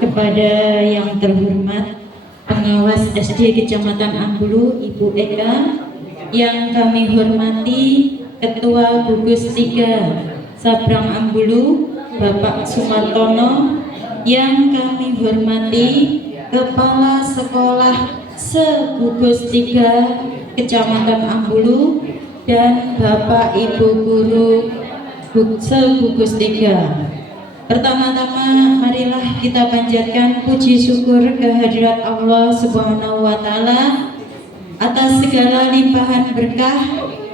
Kepada yang terhormat pengawas SD Kecamatan Ambulu Ibu Eka, yang kami hormati Ketua Gugus 3 Sabrang Ambulu Bapak Sumartono, yang kami hormati Kepala Sekolah Se-Gugus 3 Kecamatan Ambulu dan Bapak Ibu Guru Se-Gugus 3. Pertama-tama marilah kita panjatkan puji syukur kehadirat Allah Subhanahu wa Ta'ala atas segala limpahan berkah,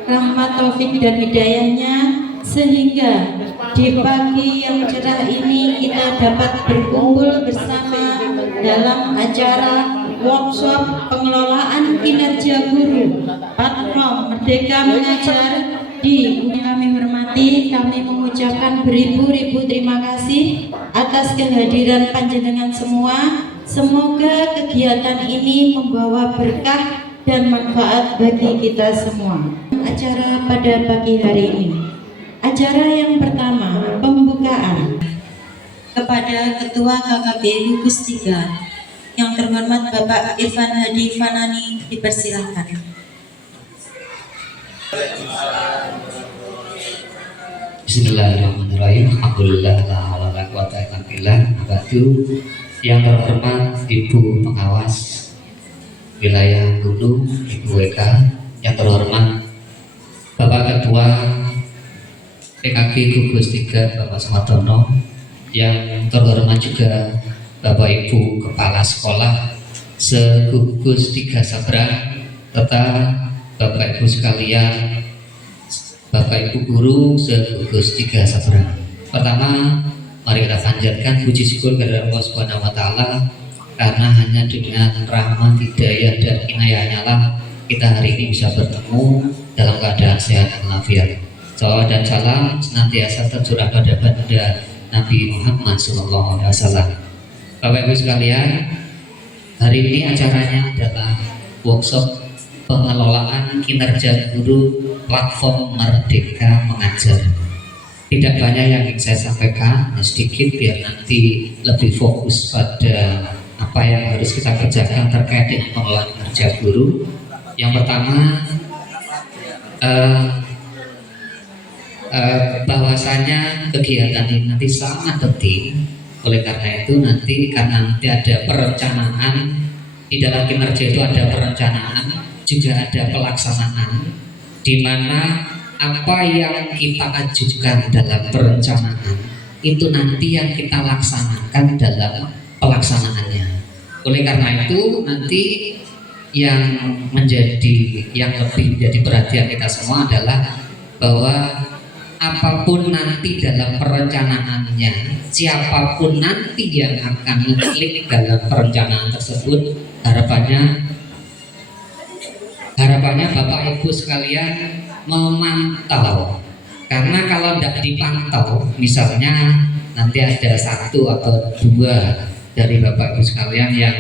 rahmat, taufik dan hidayahnya, sehingga di pagi yang cerah ini kita dapat berkumpul bersama dalam acara workshop pengelolaan kinerja guru Patron Merdeka Mengajar. Kami hormati, kami mengucapkan beribu-ribu terima kasih atas kehadiran panjenengan semua. Semoga kegiatan ini membawa berkah dan manfaat bagi kita semua. Acara pada pagi hari ini, acara yang pertama, pembukaan. Kepada Ketua KKB Gugus 3 yang terhormat Bapak Irfan Hadi Fanani, dipersilakan. Bismillahirrahmanirrahim. Alhamdulillah la haula wala quwata illa billah. Yang terhormat Ibu Pengawas Wilayah Gunung Ibu Eka, yang terhormat Bapak Ketua PKG Gugus 3 Bapak Sumartono, yang terhormat juga Bapak Ibu Kepala Sekolah Se-Gugus 3 Sabrang, serta Bapak Ibu sekalian, Bapak Ibu Guru Se-Gugus 3 Sabrang. Pertama, mari kita panjatkan puji syukur kepada Allah Subhanahu wa Ta'ala, karena hanya dengan rahmat, hidayah dan inayahnya lah kita hari ini bisa bertemu dalam keadaan sehat dan walafiat. Salawat dan salam senantiasa tercurah pada baginda Nabi Muhammad SAW. Bapak Ibu sekalian, hari ini acaranya adalah workshop pengelolaan kinerja guru platform Merdeka Mengajar. Tidak banyak yang ingin saya sampaikan, sedikit biar nanti lebih fokus pada apa yang harus kita kerjakan terkait dengan pengelolaan kinerja guru. Yang pertama, bahwasanya kegiatan ini nanti sangat penting. Oleh karena itu nanti ada perencanaan di dalam kinerja, itu ada perencanaan, juga ada pelaksanaan, di mana apa yang kita ajukan dalam perencanaan itu nanti yang kita laksanakan dalam pelaksanaannya. Oleh karena itu nanti yang lebih menjadi perhatian kita semua adalah bahwa apapun nanti dalam perencanaannya, siapapun nanti yang akan mengklik dalam perencanaan tersebut, harapannya Bapak Ibu sekalian memantau. Karena kalau tidak dipantau, misalnya nanti ada satu atau dua dari Bapak Ibu sekalian yang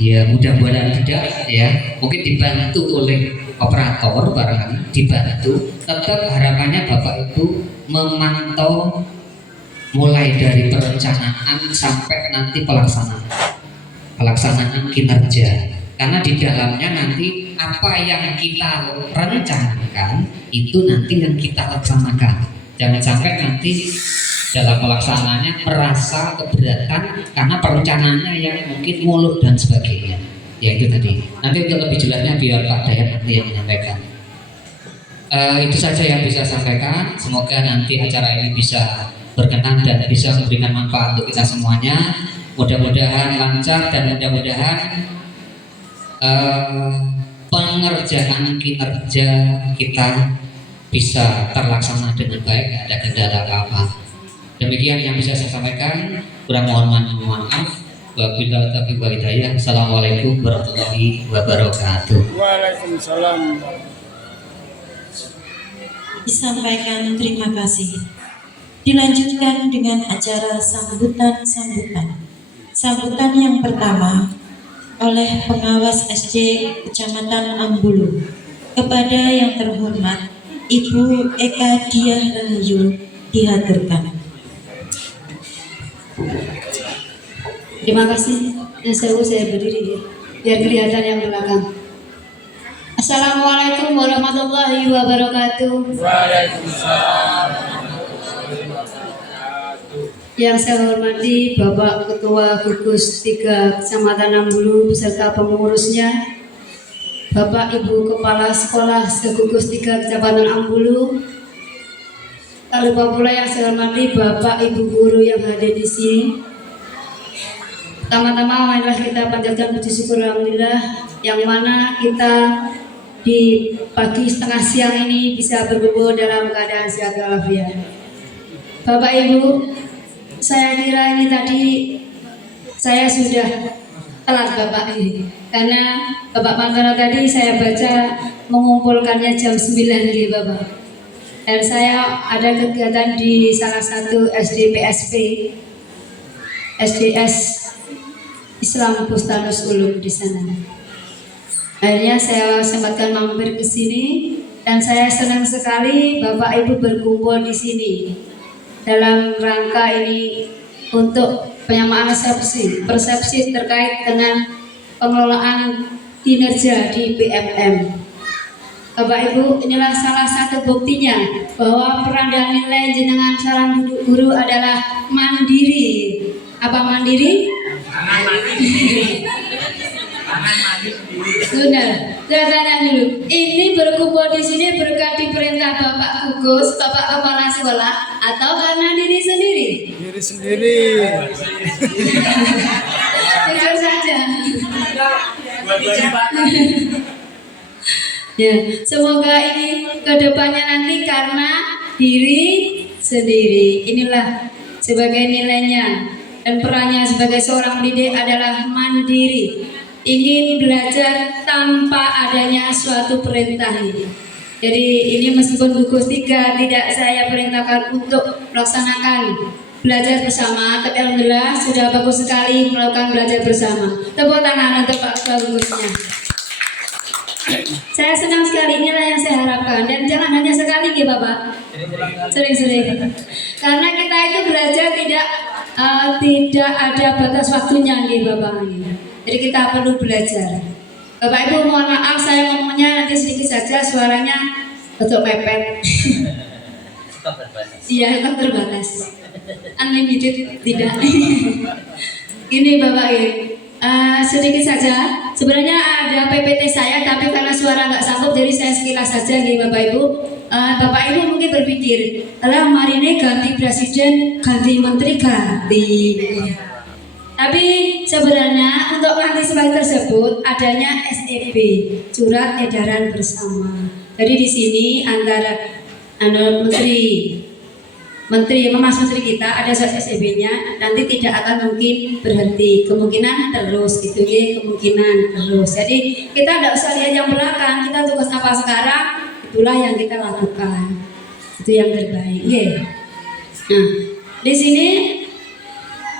ya mudah-mudahan tidak ya, mungkin dibantu oleh operator barangkali, dibantu, tetap harapannya Bapak Ibu memantau mulai dari perencanaan sampai nanti pelaksanaan kinerja. Karena di dalamnya nanti apa yang kita rencanakan itu nanti yang kita laksanakan. Jangan sampai nanti dalam pelaksanaannya merasa keberatan karena perencanaannya yang mungkin muluk dan sebagainya. Ya itu tadi. Nanti untuk lebih jelasnya biar Pak Dayat nanti yang menyampaikan. Itu saja yang bisa saya sampaikan. Semoga nanti acara ini bisa berkenan dan bisa memberikan manfaat untuk kita semuanya. Mudah-mudahan lancar dan mudah-mudahan pengerjaan kinerja kita bisa terlaksana dengan baik, tidak ada kendala apa-apa. Demikian yang bisa saya sampaikan. Kurang mohon maaf. Wabillahi taufiq wal hidayah. Assalamualaikum warahmatullahi wabarakatuh. Waalaikumsalam. Disampaikan terima kasih. Dilanjutkan dengan acara sambutan. Sambutan yang pertama oleh pengawas SD Kecamatan Ambulu kepada yang terhormat Ibu Eka Diah Rahayu, dihaturkan. Terima kasih. Saya berdiri biar kelihatan yang belakang. Assalamualaikum warahmatullahi wabarakatuh. Yang saya hormati Bapak Ketua Gugus 3 Kecamatan Ambulu beserta pengurusnya, Bapak Ibu Kepala Sekolah Gugus 3 Kecamatan Ambulu. Tak lupa pula yang saya hormati Bapak Ibu guru yang hadir di sini. Pertama-tama marilah kita panjatkan puji syukur alhamdulillah yang mana kita di pagi setengah siang ini bisa berkumpul dalam keadaan sehat walafiat. Bapak Ibu, saya kira ini tadi saya sudah telat Bapak ini, karena Bapak Pantara tadi saya baca mengumpulkannya jam 9 nih Bapak. Dan saya ada kegiatan di salah satu SD PSP, SDS Islam Bustanus Ulum di sana. Akhirnya saya sempatkan mampir ke sini dan saya senang sekali Bapak Ibu berkumpul di sini dalam rangka ini untuk penyamaan persepsi terkait dengan pengelolaan kinerja di BMM. Bapak Ibu, inilah salah satu buktinya bahwa peran dan nilai jenengan calon guru adalah mandiri. Apa mandiri? Benar. Saya tanya dulu, ini berkumpul di sini berkat diperintah Bapak Gugus, Bapak Kepala Sekolah, atau karena diri sendiri? Diri sendiri. Jujur saja. Ya, semoga ini kedepannya nanti karena diri sendiri. Inilah sebagai nilainya dan perannya sebagai seorang pendidik adalah mandiri. Ingin belajar tanpa adanya suatu perintah ini. Jadi ini meskipun gugus 3 tidak saya perintahkan untuk melaksanakan belajar bersama, tapi alhamdulillah sudah bagus sekali melakukan belajar bersama. Tepuk tangan untuk Pak Ketua Gugusnya. Saya senang sekali, inilah yang saya harapkan, dan jangan hanya sekali ya Bapak, sering-sering. Karena kita itu belajar tidak ada batas waktunya nih Bapak. Jadi kita perlu belajar. Bapak Ibu mohon maaf saya ngomongnya nanti sedikit saja, suaranya betul mepet. Iya, kan terbatas. Unlimited tidak. Ini Bapak Ibu, sedikit saja. Sebenarnya ada PPT saya, tapi karena suara nggak sanggup, jadi saya sekilas saja nih Bapak Ibu. Bapak Ibu mungkin berpikir, alah hari ini ganti presiden, ganti menteri, ganti. Tapi sebenarnya untuk mengantisipasi tersebut adanya SEB, surat edaran bersama. Jadi di sini antara Mas Menteri kita ada surat SEB-nya, nanti tidak akan mungkin berhenti, kemungkinan terus gitu ya, kemungkinan terus. Jadi kita tidak usah lihat yang belakang, kita tugas apa sekarang, itulah yang kita lakukan, itu yang terbaik. Ya. Nah, di sini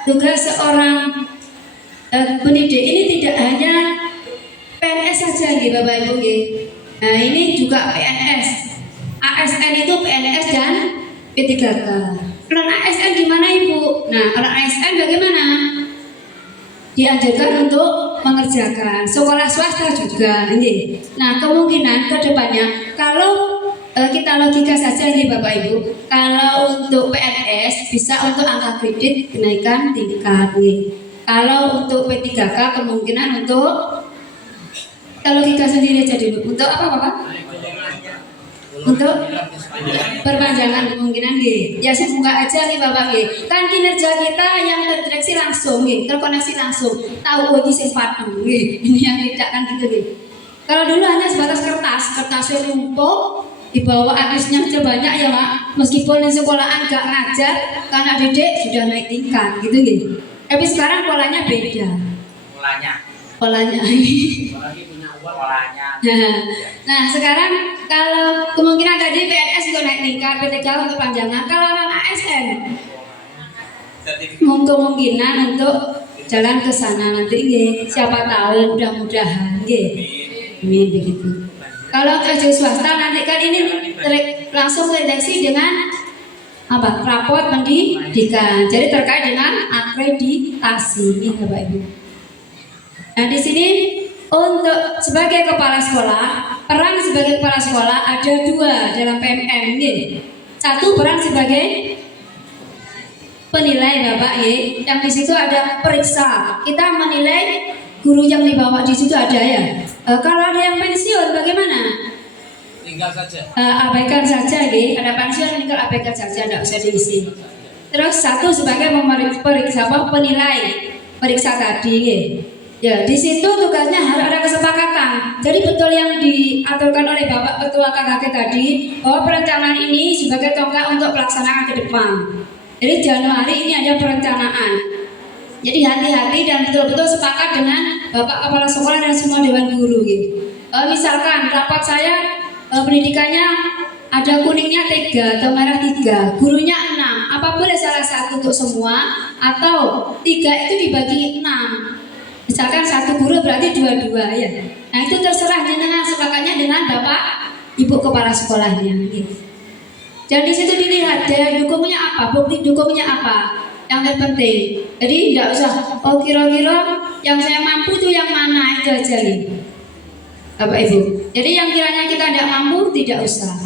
tugas seorang pendidik ini tidak hanya PNS saja gitu Bapak Ibu. Nah ini juga PNS, ASN itu PNS dan P3K. Peran ASN gimana Ibu? Nah kalau ASN bagaimana? Dianjurkan untuk mengerjakan, sekolah swasta juga. Nah kemungkinan kedepannya kalau kita logika saja nih Bapak Ibu, kalau untuk PNS bisa untuk angka kredit kenaikan tingkat nih. Kalau untuk P3K kemungkinan untuk kita logika sendiri aja dulu. Untuk apa Bapak? Untuk perpanjangan kemungkinan nih. Ya semoga aja nih Bapak nih. Kan kinerja kita yang terdeteksi langsung nih, terkoneksi langsung. Tahu lagi sing patem nih. Ini yang tidak kan gitu nih. Kalau dulu hanya sebatas kertasnya numpuk, dibawa agisnya aja banyak ya Pak. Meskipun di sekolahan gak ngajar, karena didik sudah naik tingkat gitu gitu. Tapi sekarang polanya beda. Polanya. Nah sekarang kalau kemungkinan tadi PNS juga naik tingkat, P3K untuk panjangan. Kalau anak ASN, kemungkinan untuk jalan ke sana nanti, siapa tahu mudah-mudahan, amin begitu. Kalau kerja swasta nanti kan ini langsung terdeteksi dengan apa rapot pendidikan. Jadi terkait dengan akreditasi ini Bapak Ibu. Nah di sini untuk sebagai kepala sekolah, peran sebagai kepala sekolah ada dua dalam PMM ini. Satu peran sebagai penilai Bapak ya, yang di situ ada periksa. Kita menilai guru yang dibawa di situ ada ya. Kalau ada yang pensiun bagaimana? Tinggal saja. Abaikan saja ya. Ada pensiun tinggal abaikan saja, tidak usah diisi. Terus satu sebagai periksa penilai periksa tadi ya. Ya, di situ tugasnya harus ada kesepakatan. Jadi betul yang diaturkan oleh Bapak Ketua KKK tadi bahwa perencanaan ini sebagai tonggak untuk pelaksanaan ke depan. Jadi Januari ini ada perencanaan. Jadi hati-hati dan betul-betul sepakat dengan Bapak Kepala Sekolah dan semua Dewan Guru. Gitu. Misalkan rapot saya pendidikannya ada kuningnya 3 atau merah 3, gurunya 6. Apa boleh salah satu untuk semua atau 3 itu dibagi 6? Misalkan satu guru berarti 2 ya. Nah itu terserah jenengan sepakatnya dengan Bapak Ibu Kepala Sekolahnya. Gitu. Dan di situ dilihat daya dukungnya apa, bukti dukungnya apa, yang terpenting. Jadi tidak usah kira-kira yang saya mampu itu yang mana itu aja nih, Bapak Ibu. Jadi yang kiranya kita tidak mampu tidak usah.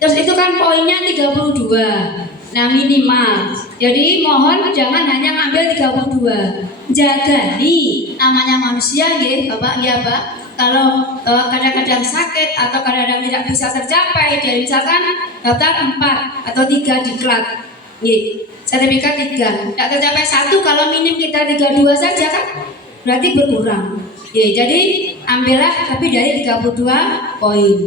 Terus itu kan poinnya 32. Nah minimal. Jadi mohon jangan hanya ngambil 32. Jaga nih namanya manusia ya Bapak ya Pak. Kalau kadang-kadang sakit atau kadang-kadang tidak bisa tercapai, jadi misalkan daftar 4 atau 3 diklat, sertifikat 3, tidak tercapai 1, kalau minim kita 32 saja kan, berarti berkurang. Jadi ambillah tapi dari 32 poin.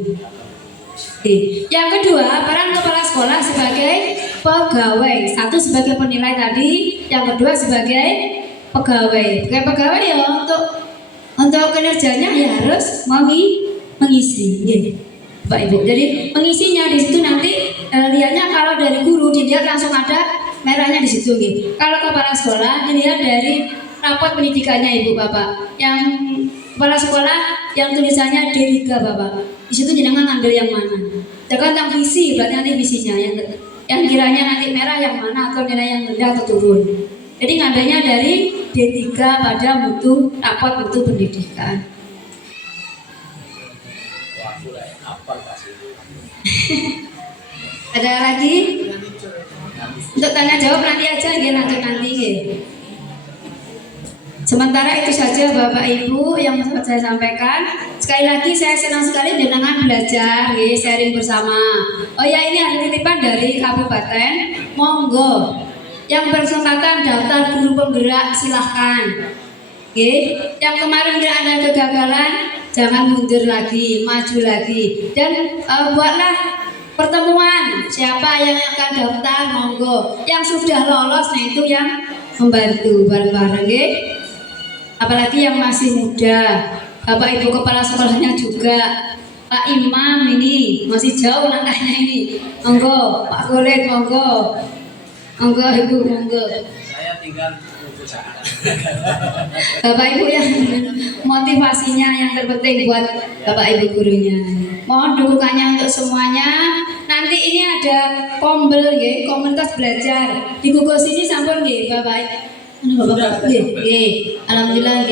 Yang kedua, peran kepala sekolah sebagai pegawai. Satu sebagai penilai tadi, yang kedua sebagai pegawai. Sebagai pegawai ya untuk kinerjanya ya harus mengisi, Pak Ibu. Jadi mengisinya di situ nanti lihatnya kalau dari guru dilihat langsung ada merahnya di situ, Kalau kepala sekolah dilihat dari rapot pendidikannya Ibu Bapak. Yang kepala sekolah yang tulisannya D3 Bapak. Di situ jenengan ambil yang mana? Tentang visi berarti nanti visinya yang kiranya nanti merah yang mana atau nilai yang rendah atau turun. Jadi ngambilnya dari D3 pada mutu rapot mutu pendidikan. Ada lagi? Untuk tanya jawab nanti aja nanti. Sementara itu saja Bapak Ibu yang saya sampaikan. Sekali lagi saya senang sekali dengan belajar, sharing bersama. Oh ya ini ada titipan dari kabupaten. Monggo yang berkesempatan daftar guru penggerak silahkan. Yang kemarin tidak ada kegagalan jangan mundur lagi, maju lagi. Dan buatlah pertemuan siapa yang akan daftar monggo. Yang sudah lolos nah itu yang membantu bareng-bareng. Apalagi yang masih muda, Bapak Ibu Kepala Sekolahnya juga, Pak Imam ini masih jauh langkahnya ini. Monggo, Pak Golek monggo. Monggo Ibu monggo. Saya tinggal nunggu saat. Bapak Ibu yang motivasinya yang terpenting buat Bapak Ibu gurunya. Mohon dukungannya untuk semuanya. Nanti ini ada kombel komunitas belajar. Di Google sini sampun Bapak. Alhamdulillah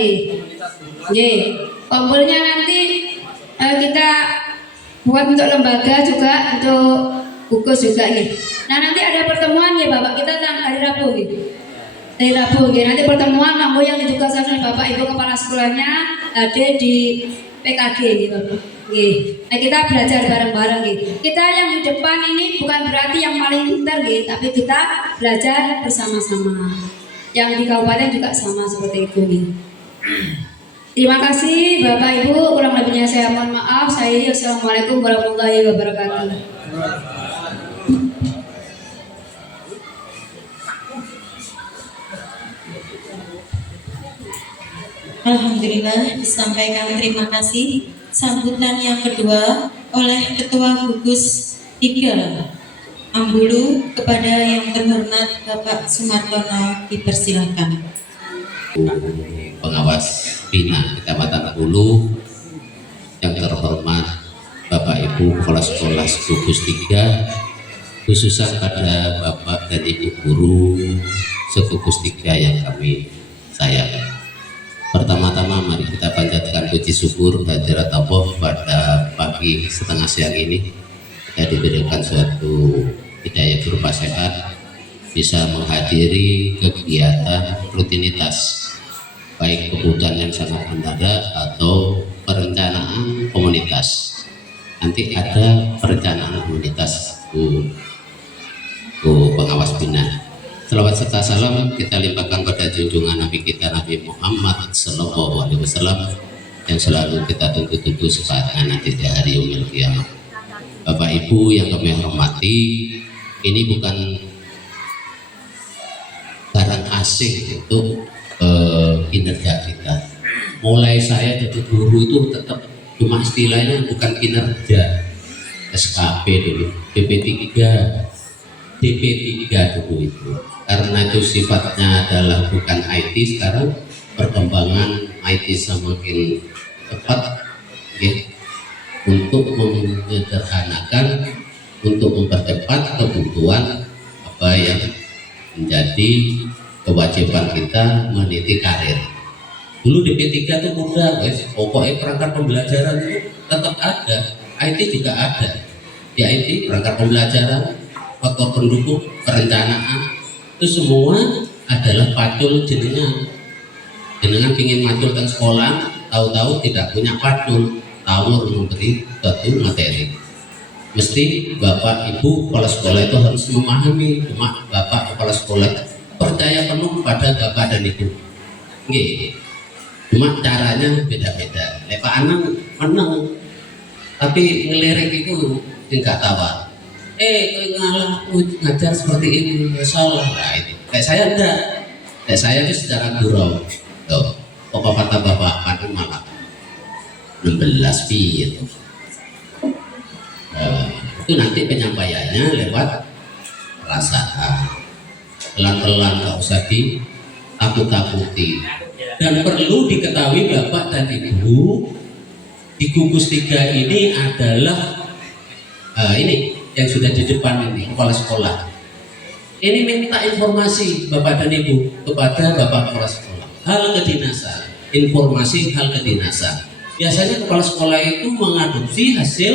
Kumpulnya nanti kita buat untuk lembaga juga, untuk gugus juga Nah nanti ada pertemuan Bapak, kita hari Rabu Hari Rabu nanti pertemuan monggo yang ditugaskan oleh Bapak Ibu Kepala Sekolahnya ada di PKG Bapak. Nah kita belajar bareng-bareng Kita yang di depan ini bukan berarti yang paling pintar tapi kita belajar bersama-sama. Yang di kabupaten juga sama seperti itu Terima kasih Bapak Ibu, kurang lebihnya saya mohon maaf. Assalamualaikum warahmatullahi wabarakatuh. Alhamdulillah disampaikan terima kasih. Sambutan yang kedua oleh Ketua Gugus 3 Ambulu kepada yang terhormat Bapak Sumartono dipersilakan. Pengawas Bina Kecamatan Ambulu, yang terhormat Bapak Ibu Kepala Sekolah Gugus 3, khususnya pada Bapak dan Ibu guru segugus 3 yang kami sayang. Pertama-tama mari kita panjatkan puji syukur kehadirat Allah pada pagi setengah siang ini. Kita diberikan suatu hidayah berupa sehat, bisa menghadiri kegiatan rutinitas, baik kebutuhan yang sangat mendadak atau perencanaan komunitas. Nanti ada perencanaan komunitas Bu pengawas bina. Selawat serta salam kita limpahkan pada junjungan Nabi kita Nabi Muhammad Sallallahu Alaihi Wasallam yang selalu kita tunggu-tunggu sesaatnya nanti di hari yaumil qiyamah. Bapak Ibu yang kami hormati, ini bukan barang asing untuk kinerja kita. Mulai saya jadi guru itu tetap cuma istilahnya bukan kinerja, SKP dulu, DP3 dulu itu. Karena itu sifatnya adalah bukan IT, sekarang perkembangan IT semakin cepat ya, untuk menyederhanakan, untuk mempercepat kebutuhan apa yang menjadi kewajiban kita meniti karir. Dulu DP3 itu mudah guys, pokoknya perangkat pembelajaran itu tetap ada, IT juga ada. Di IT perangkat pembelajaran, faktor pendukung, perencanaan, itu semua adalah pacul jenengan. Jenengan ingin macul tentang sekolah, tahu-tahu tidak punya pacul, tahu memberi suatu materi. Mesti Bapak Ibu kepala sekolah itu harus memahami, cuma Bapak kepala sekolah percaya penuh pada Bapak dan Ibu. Nggih. Cuma caranya beda-beda. Pak Anang menang, tapi ngelirik itu tidak tawar. Ngalah ngajar seperti ini salah. Nah itu kayak saya enggak, kayak saya itu secara gurau tuh pokok kata bapak kan malah 16 gitu. Itu nanti penyampaiannya lewat perasaan, pelan-pelan, nggak usah ditakut-takuti. Dan perlu diketahui Bapak dan Ibu, di gugus 3 ini adalah ini yang sudah di depan ini, kepala sekolah. Ini minta informasi Bapak dan Ibu kepada Bapak kepala sekolah. Hal kedinasan, informasi hal kedinasan. Biasanya kepala sekolah itu mengadopsi hasil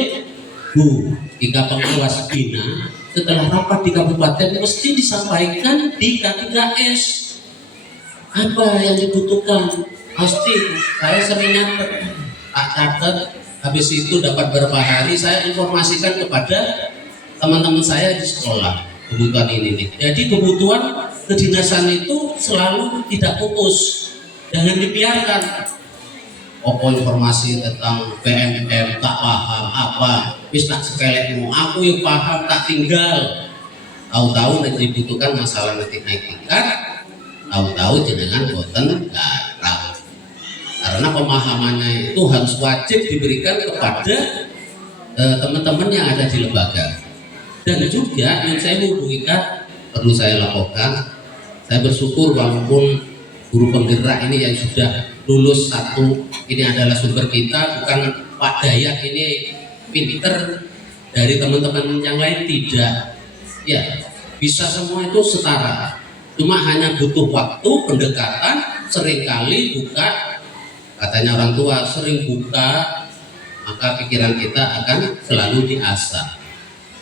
Bu jika pengawas bina setelah rapat di kabupaten mesti disampaikan di K3S. Apa yang dibutuhkan? Pasti saya sering nyatet, tak catat. Habis itu dapat beberapa hari saya informasikan kepada teman-teman saya di sekolah kebutuhan ini. Jadi kebutuhan kedinasan itu selalu tidak putus, jangan dibiarkan. Informasi tentang PMM tak paham apa, bis tak sekelekmu, aku yang paham tak tinggal. Tahu-tahu nanti dibutuhkan masalah nanti naik tingkat, tahu-tahu jenengan boten garap. Karena pemahamannya itu harus wajib diberikan kepada teman-teman yang ada di lembaga. Dan juga yang saya hubungikan perlu saya laporkan, saya bersyukur walaupun guru penggerak ini yang sudah lulus satu, ini adalah sumber kita, bukan Pak Dayak ini pinter dari teman-teman yang lain, tidak. Ya, bisa semua itu setara. Cuma hanya butuh waktu pendekatan, seringkali buka, katanya orang tua sering buka, maka pikiran kita akan selalu diasah.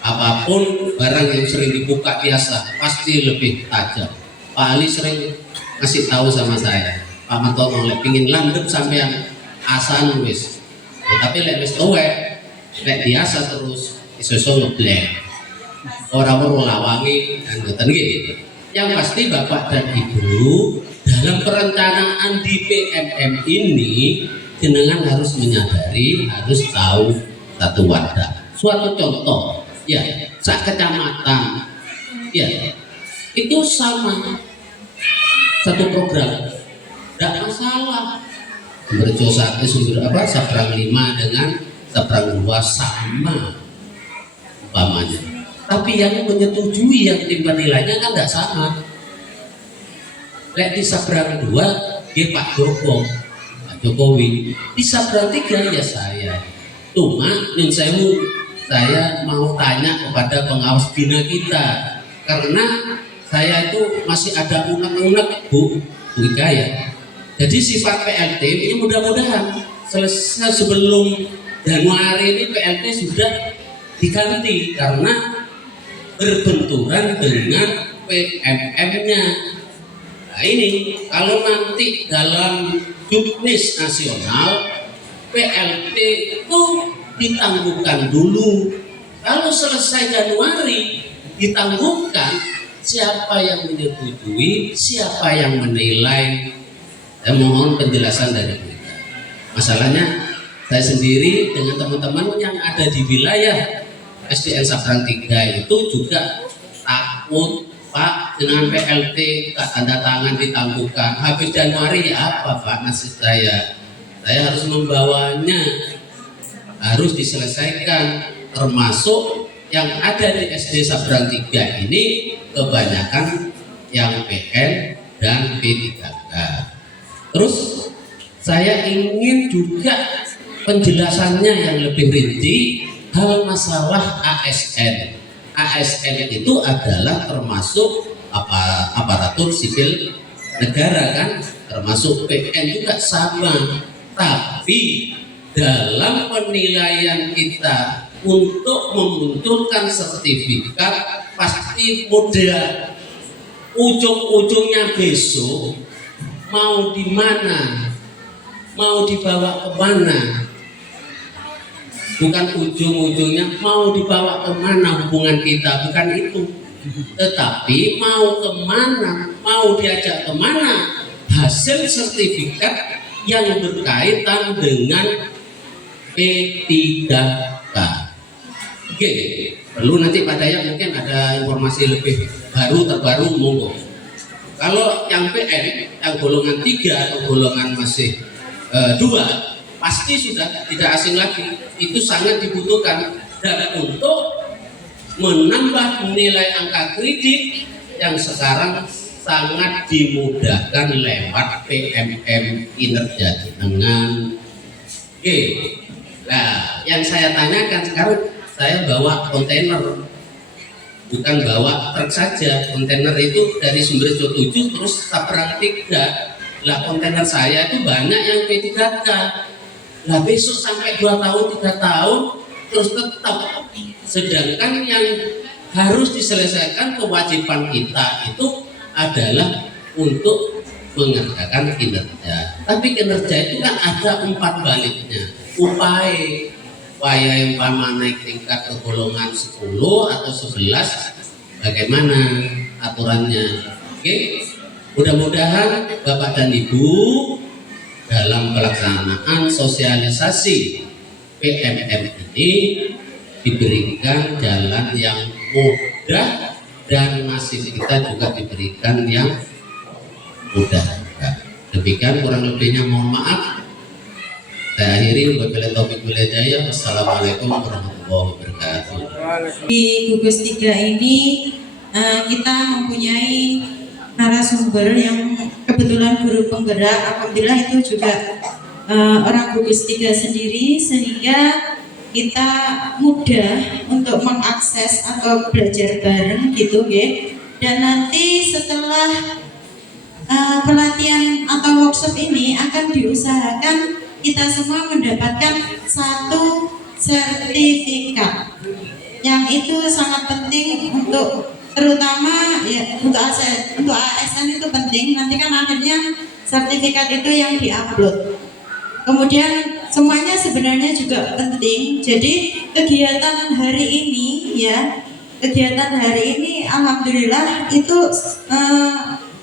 Apapun barang yang sering dibuka biasa pasti lebih tajam. Pak Ali sering ngasih tahu sama saya, Pak Mantono lek pingin landep sampean asan wis. Tapi lek wis tuwek, lek biasa terus iso-iso ngebleng. Ora perlu lawangi dan ngoten nggih. Yang pasti Bapak dan Ibu dalam perencanaan di PMM ini jenengan harus menyadari, harus tahu satu wadah. Suatu contoh, ya, sak kecamatan, ya, itu sama satu program, tidak masalah. Merjo satu sumber apa, Sabrang 5 dengan Sabrang 2 sama umpamanya. Tapi yang menyetujui yang timbang nilainya kan tidak sama. Lek di Sabrang 2 dia Pak Jokowi, di Sabrang 3 ya saya. Cuma nyun sewu saya mau tanya kepada pengawas bina kita, karena saya itu masih ada unek-unek Bu Ika ya. Jadi sifat PLT ini mudah-mudahan selesai sebelum Januari ini PLT sudah diganti karena berbenturan dengan PMM-nya. Nah ini kalau nanti dalam juknis nasional PLT itu ditangguhkan dulu. Kalau selesai Januari ditangguhkan, siapa yang menyetujui, siapa yang menilai? Saya mohon penjelasan dari mereka. Masalahnya saya sendiri dengan teman-teman yang ada di wilayah SDN Sabrang 3 itu juga takut, Pak, dengan PLT tanda tangan ditangguhkan habis Januari ya apa Pak nasib saya harus membawanya, harus diselesaikan, termasuk yang ada di SD Sabrang 3 ini kebanyakan yang PN dan P3K. Terus saya ingin juga penjelasannya yang lebih rinci hal masalah ASN. ASN itu adalah termasuk aparatur sipil negara kan, termasuk PN juga sama. Tapi dalam penilaian kita untuk memunculkan sertifikat pasti mudah. Ujung-ujungnya besok mau di mana, mau dibawa kemana, bukan ujung-ujungnya mau dibawa kemana hubungan kita, bukan itu, tetapi mau kemana, mau diajak kemana hasil sertifikat yang berkaitan dengan P3K. Oke, perlu nanti Pak Dayak mungkin ada informasi lebih terbaru monggo. Kalau yang PN, yang golongan 3 atau golongan masih 2, pasti sudah tidak asing lagi. Itu sangat dibutuhkan dan untuk menambah nilai angka kredit yang sekarang sangat dimudahkan lewat PMM kinerja jenengan. Oke, nah yang saya tanyakan sekarang, saya bawa kontainer, bukan bawa truk saja. Kontainer itu dari Sumberjo 7 terus Sabrang 3. Lah kontainer saya itu banyak yang P3K. Lah besok sampai 2 tahun 3 tahun terus tetap. Sedangkan yang harus diselesaikan kewajiban kita itu adalah untuk mengerjakan kinerja. Tapi kinerja itu kan ada 4 baliknya. Upaya yang umpama naik tingkat ke golongan 10 atau 11, bagaimana aturannya? Oke, mudah-mudahan Bapak dan Ibu dalam pelaksanaan sosialisasi PMM ini diberikan jalan yang mudah dan nasib kita juga diberikan yang mudah. Demikian kurang lebihnya, mohon maaf. Saya akhiri, wabillahi taufiq wal hidayah. Wassalamualaikum warahmatullahi wabarakatuh. Di gugus 3 ini kita mempunyai narasumber yang kebetulan guru penggerak. Alhamdulillah itu juga orang gugus 3 sendiri, sehingga kita mudah untuk mengakses atau belajar bareng gitu ya. Dan nanti setelah pelatihan atau workshop ini akan diusahakan kita semua mendapatkan 1 sertifikat yang itu sangat penting untuk, terutama ya untuk ASN itu penting. Nanti kan akhirnya sertifikat itu yang diupload. Kemudian semuanya sebenarnya juga penting. Jadi kegiatan hari ini alhamdulillah itu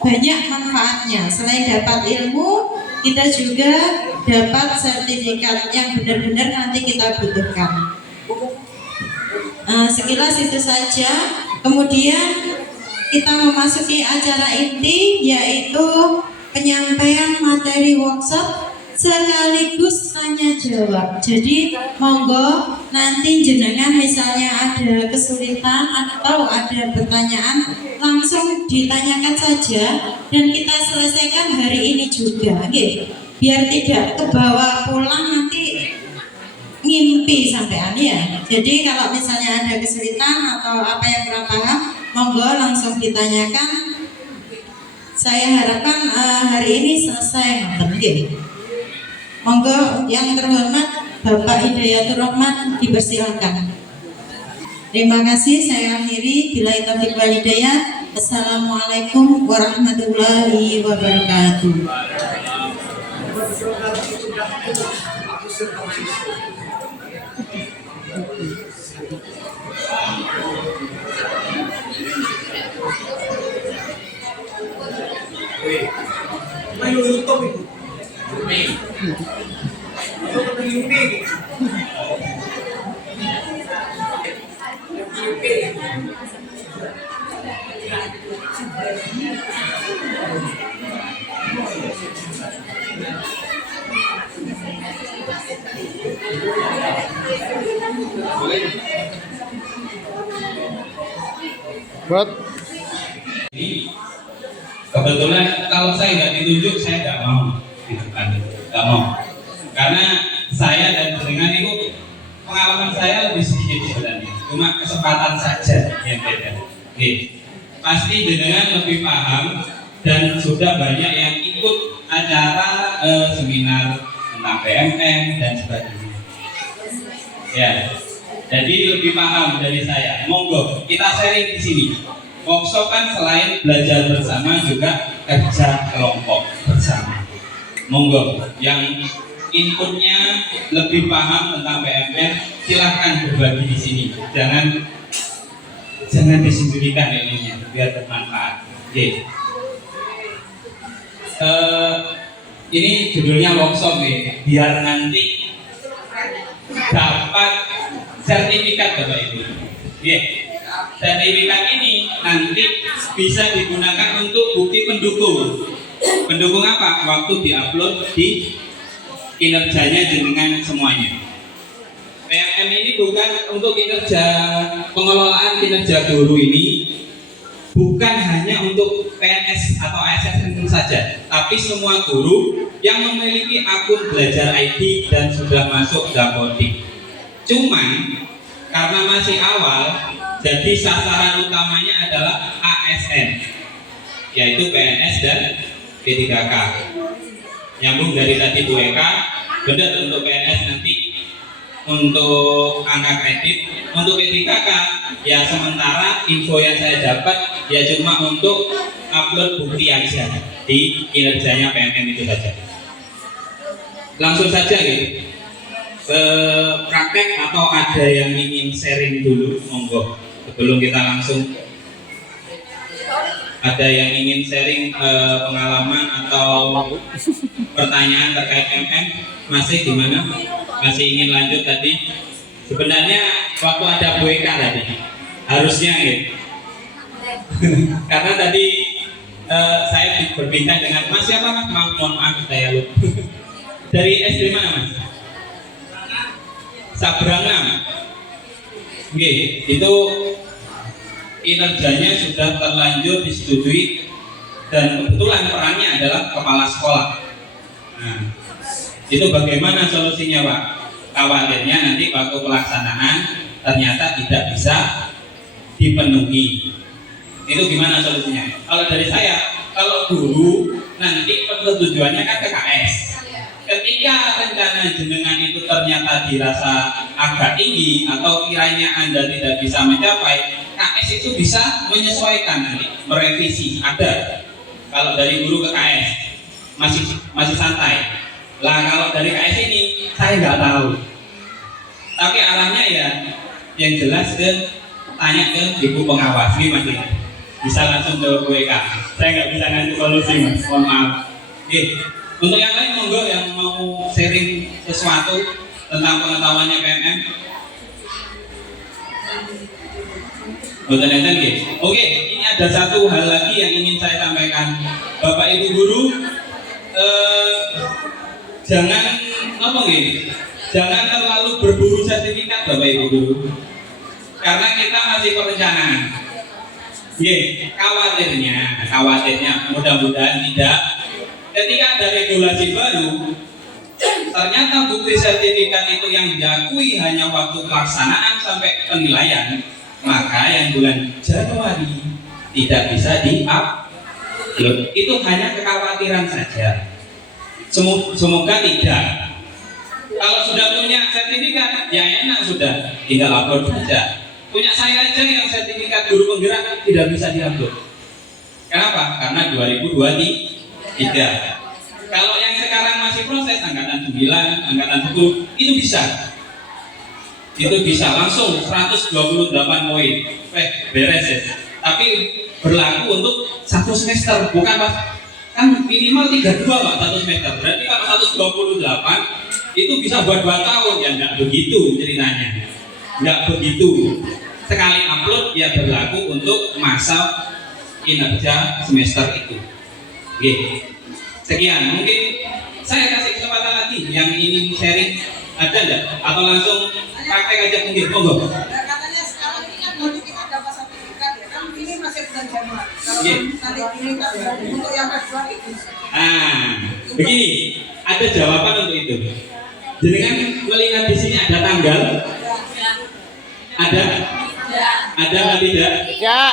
banyak manfaatnya. Selain dapat ilmu, kita juga dapat sertifikat yang benar-benar nanti kita butuhkan. Sekilas itu saja. Kemudian kita memasuki acara inti, yaitu penyampaian materi workshop sekaligus tanya jawab. Jadi monggo nanti jenengan misalnya ada kesulitan atau ada pertanyaan, langsung ditanyakan saja dan kita selesaikan hari ini juga, biar tidak kebawa pulang nanti ngimpi sampean ya. Jadi kalau misalnya ada kesulitan atau apa yang kurang paham, monggo langsung ditanyakan. Saya harapkan hari ini selesai mungkin. Monggo yang terhormat Bapak Hidayatul Rahmat dipersilakan. Terima kasih, saya akhiri. Bila taufiq wal hidayah. Assalamualaikum warahmatullahi wabarakatuh. Mayo YouTube itu. Buat Ini kebetulan kalau saya nggak ditunjuk saya nggak mau gitu kan, nggak mau, karena saya dan dengan itu pengalaman saya lebih sedikit sebenarnya, cuma kesempatan saja yang beda. Oke, pasti dengan lebih paham dan sudah banyak yang ikut acara seminar tentang PMM dan sebagainya. Ya, jadi lebih paham dari saya. Monggo kita sharing di sini. Workshop kan selain belajar bersama juga kerja kelompok bersama. Monggo yang inputnya lebih paham tentang PMM silahkan berbagi di sini. Jangan disembunyikan ilmunya biar bermanfaat. Oke. Ini judulnya workshop ya, biar nanti dapat sertifikat Bapak Ibu. Sertifikat ini nanti bisa digunakan untuk bukti pendukung. Pendukung apa? Waktu diupload di kinerjanya dengan semuanya. PMM ini bukan untuk kinerja pengelolaan kinerja guru ini, bukan hanya untuk PNS atau ASN saja, tapi semua guru yang memiliki akun belajar ID dan sudah masuk Dapodik. Cuman karena masih awal, jadi sasaran utamanya adalah ASN, yaitu PNS dan P3K. Nyambung dari tadi Bu Eka, benar untuk PNS nanti untuk angka kredit, untuk P3K ya sementara info yang saya dapat ya cuma untuk upload bukti aja di kinerjanya PMM itu saja. Langsung saja gitu ke praktek atau ada yang ingin sharing dulu, monggo sebelum kita langsung. Ada yang ingin sharing pengalaman atau pertanyaan terkait MM? Masih gimana? Masih ingin lanjut tadi? Sebenarnya waktu ada Bu Eka tadi harusnya gitu. Karena tadi saya berbincang dengan Mas siapa Mas? Mohon maaf saya lupa. Dari SD mana Mas? Sabrangam. Oke, itu kinerjanya sudah terlanjur disetujui dan kebetulan perannya adalah kepala sekolah. Nah, itu bagaimana solusinya Pak? Khawatirnya nanti waktu pelaksanaan ternyata tidak bisa dipenuhi. Itu gimana solusinya? Kalau dari saya, kalau guru nanti persetujuannya kan ke KS. Ketika rencana jenengan itu ternyata dirasa agak tinggi atau kiranya Anda tidak bisa mencapai, KS itu bisa menyesuaikan nanti, merevisi. Ada. Kalau dari guru ke KS masih santai. Lah kalau dari KS ini saya nggak tahu. Tapi arahnya ya yang jelas tanya ke ibu pengawas ini masih bisa langsung ke WK. Saya nggak bisa ngasih solusi Mas, mohon maaf. Untuk yang lain monggo yang mau sharing sesuatu tentang pengetahuannya PMM. Oke, ini ada satu hal lagi yang ingin saya sampaikan, Bapak Ibu guru, jangan jangan terlalu berburu sertifikat Bapak Ibu guru, karena kita masih perencanaan. Khawatirnya mudah-mudahan tidak. Ketika ada regulasi baru, ternyata bukti sertifikat itu yang diakui hanya waktu pelaksanaan sampai penilaian, maka yang bulan Januari tidak bisa di-upload. Itu hanya kekhawatiran saja. Semoga tidak. Kalau sudah punya sertifikat, ya enak sudah, tinggal upload saja. Punya saya aja yang sertifikat guru penggerak tidak bisa diupload. Kenapa? Karena 2023. Kalau yang sekarang masih proses angkatan 9, angkatan 10 itu bisa. Itu bisa langsung 128 poin. Beres ya. Tapi berlaku untuk satu semester, bukan pas kan minimal 32 Pak satu semester. Berarti kalau 128 itu bisa buat 2 tahun. Ya enggak begitu ceritanya. Enggak begitu. Sekali upload ya berlaku untuk masa kinerja semester itu. Oke. Sekian, mungkin saya kasih kesempatan lagi yang ingin sharing, ada enggak? Atau langsung praktek aja mungkin, monggo. Katanya sekarang ini kan baru kita dapat sertifikat ya kan, ini masih bulan Januari. Kalau Iya. nanti ini untuk yang kedua itu. Begini, ada jawaban untuk itu. Dengan melihat di sini ada tanggal, ada atau tidak? Ya.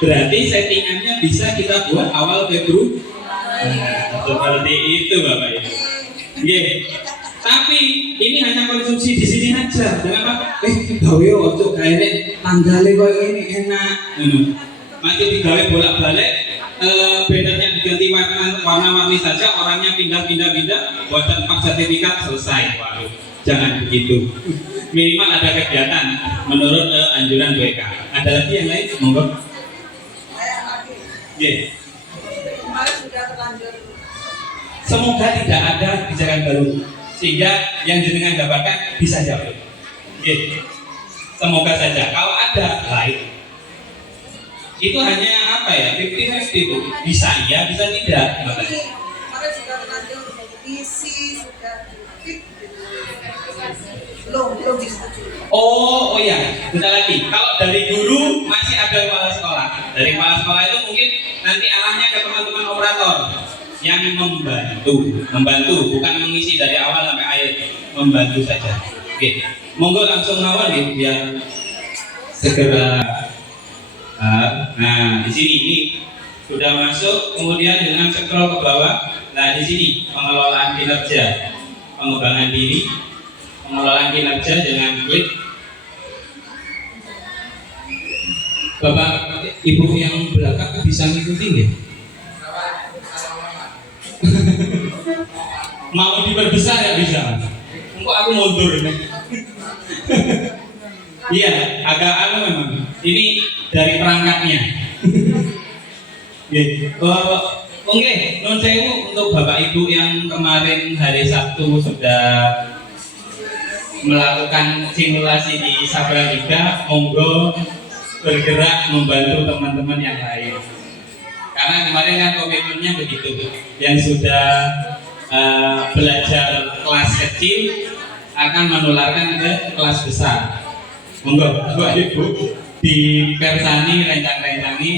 Berarti settingannya bisa kita buat awal Februari. Seperti itu Bapak Ibu. Tapi ini hanya konsumsi di sini aja. Jangan apa? Gawe ojo kayaknya tanggalnya kayak ini enak. Masih digawe bolak-balik. Bannernya diganti warna-warni saja. Orangnya pindah-pindah. Buatan pak sertifikat selesai. Waduh, jangan begitu. Minimal ada kegiatan menurut anjuran WK. Ada lagi yang lain? Monggo. Kemarin sudah terlanjur. Semoga tidak ada kebijakan baru sehingga yang jenengan dapatkan bisa jauh. Semoga saja. Kalau ada lain, itu hanya apa ya? 50-50 itu. Bisa iya, bisa tidak. Kemarin sudah terlanjur isi sudah fit. Belum disetujui. Oh ya, bentar lagi. Kalau dari guru masih ada kepala sekolah. Dari kepala sekolah itu mungkin nanti arahnya ke teman-teman operator yang membantu, bukan mengisi dari awal sampai akhir, membantu saja. Oke, monggo langsung mawon ya, biar segera. Nah, di sini ini sudah masuk, kemudian dengan scroll ke bawah. Nah, di sini pengelolaan kinerja, pengembangan diri, pengelolaan kinerja dengan klik. Bapak Ibu yang belakang bisa ngikutin ya? Mau diperbesar ya bisa. Kok aku mundur nih. Iya, agak anu memang. Ini dari perangkatnya. Oke, nun sewu untuk Bapak Ibu yang kemarin hari Sabtu sudah melakukan simulasi di Sabarika, monggo bergerak membantu teman-teman yang lain. Karena kemarin kan komitmennya begitu, yang sudah belajar kelas kecil akan menularkan ke kelas besar. Monggo Bapak Ibu di Persani rencang-rencangi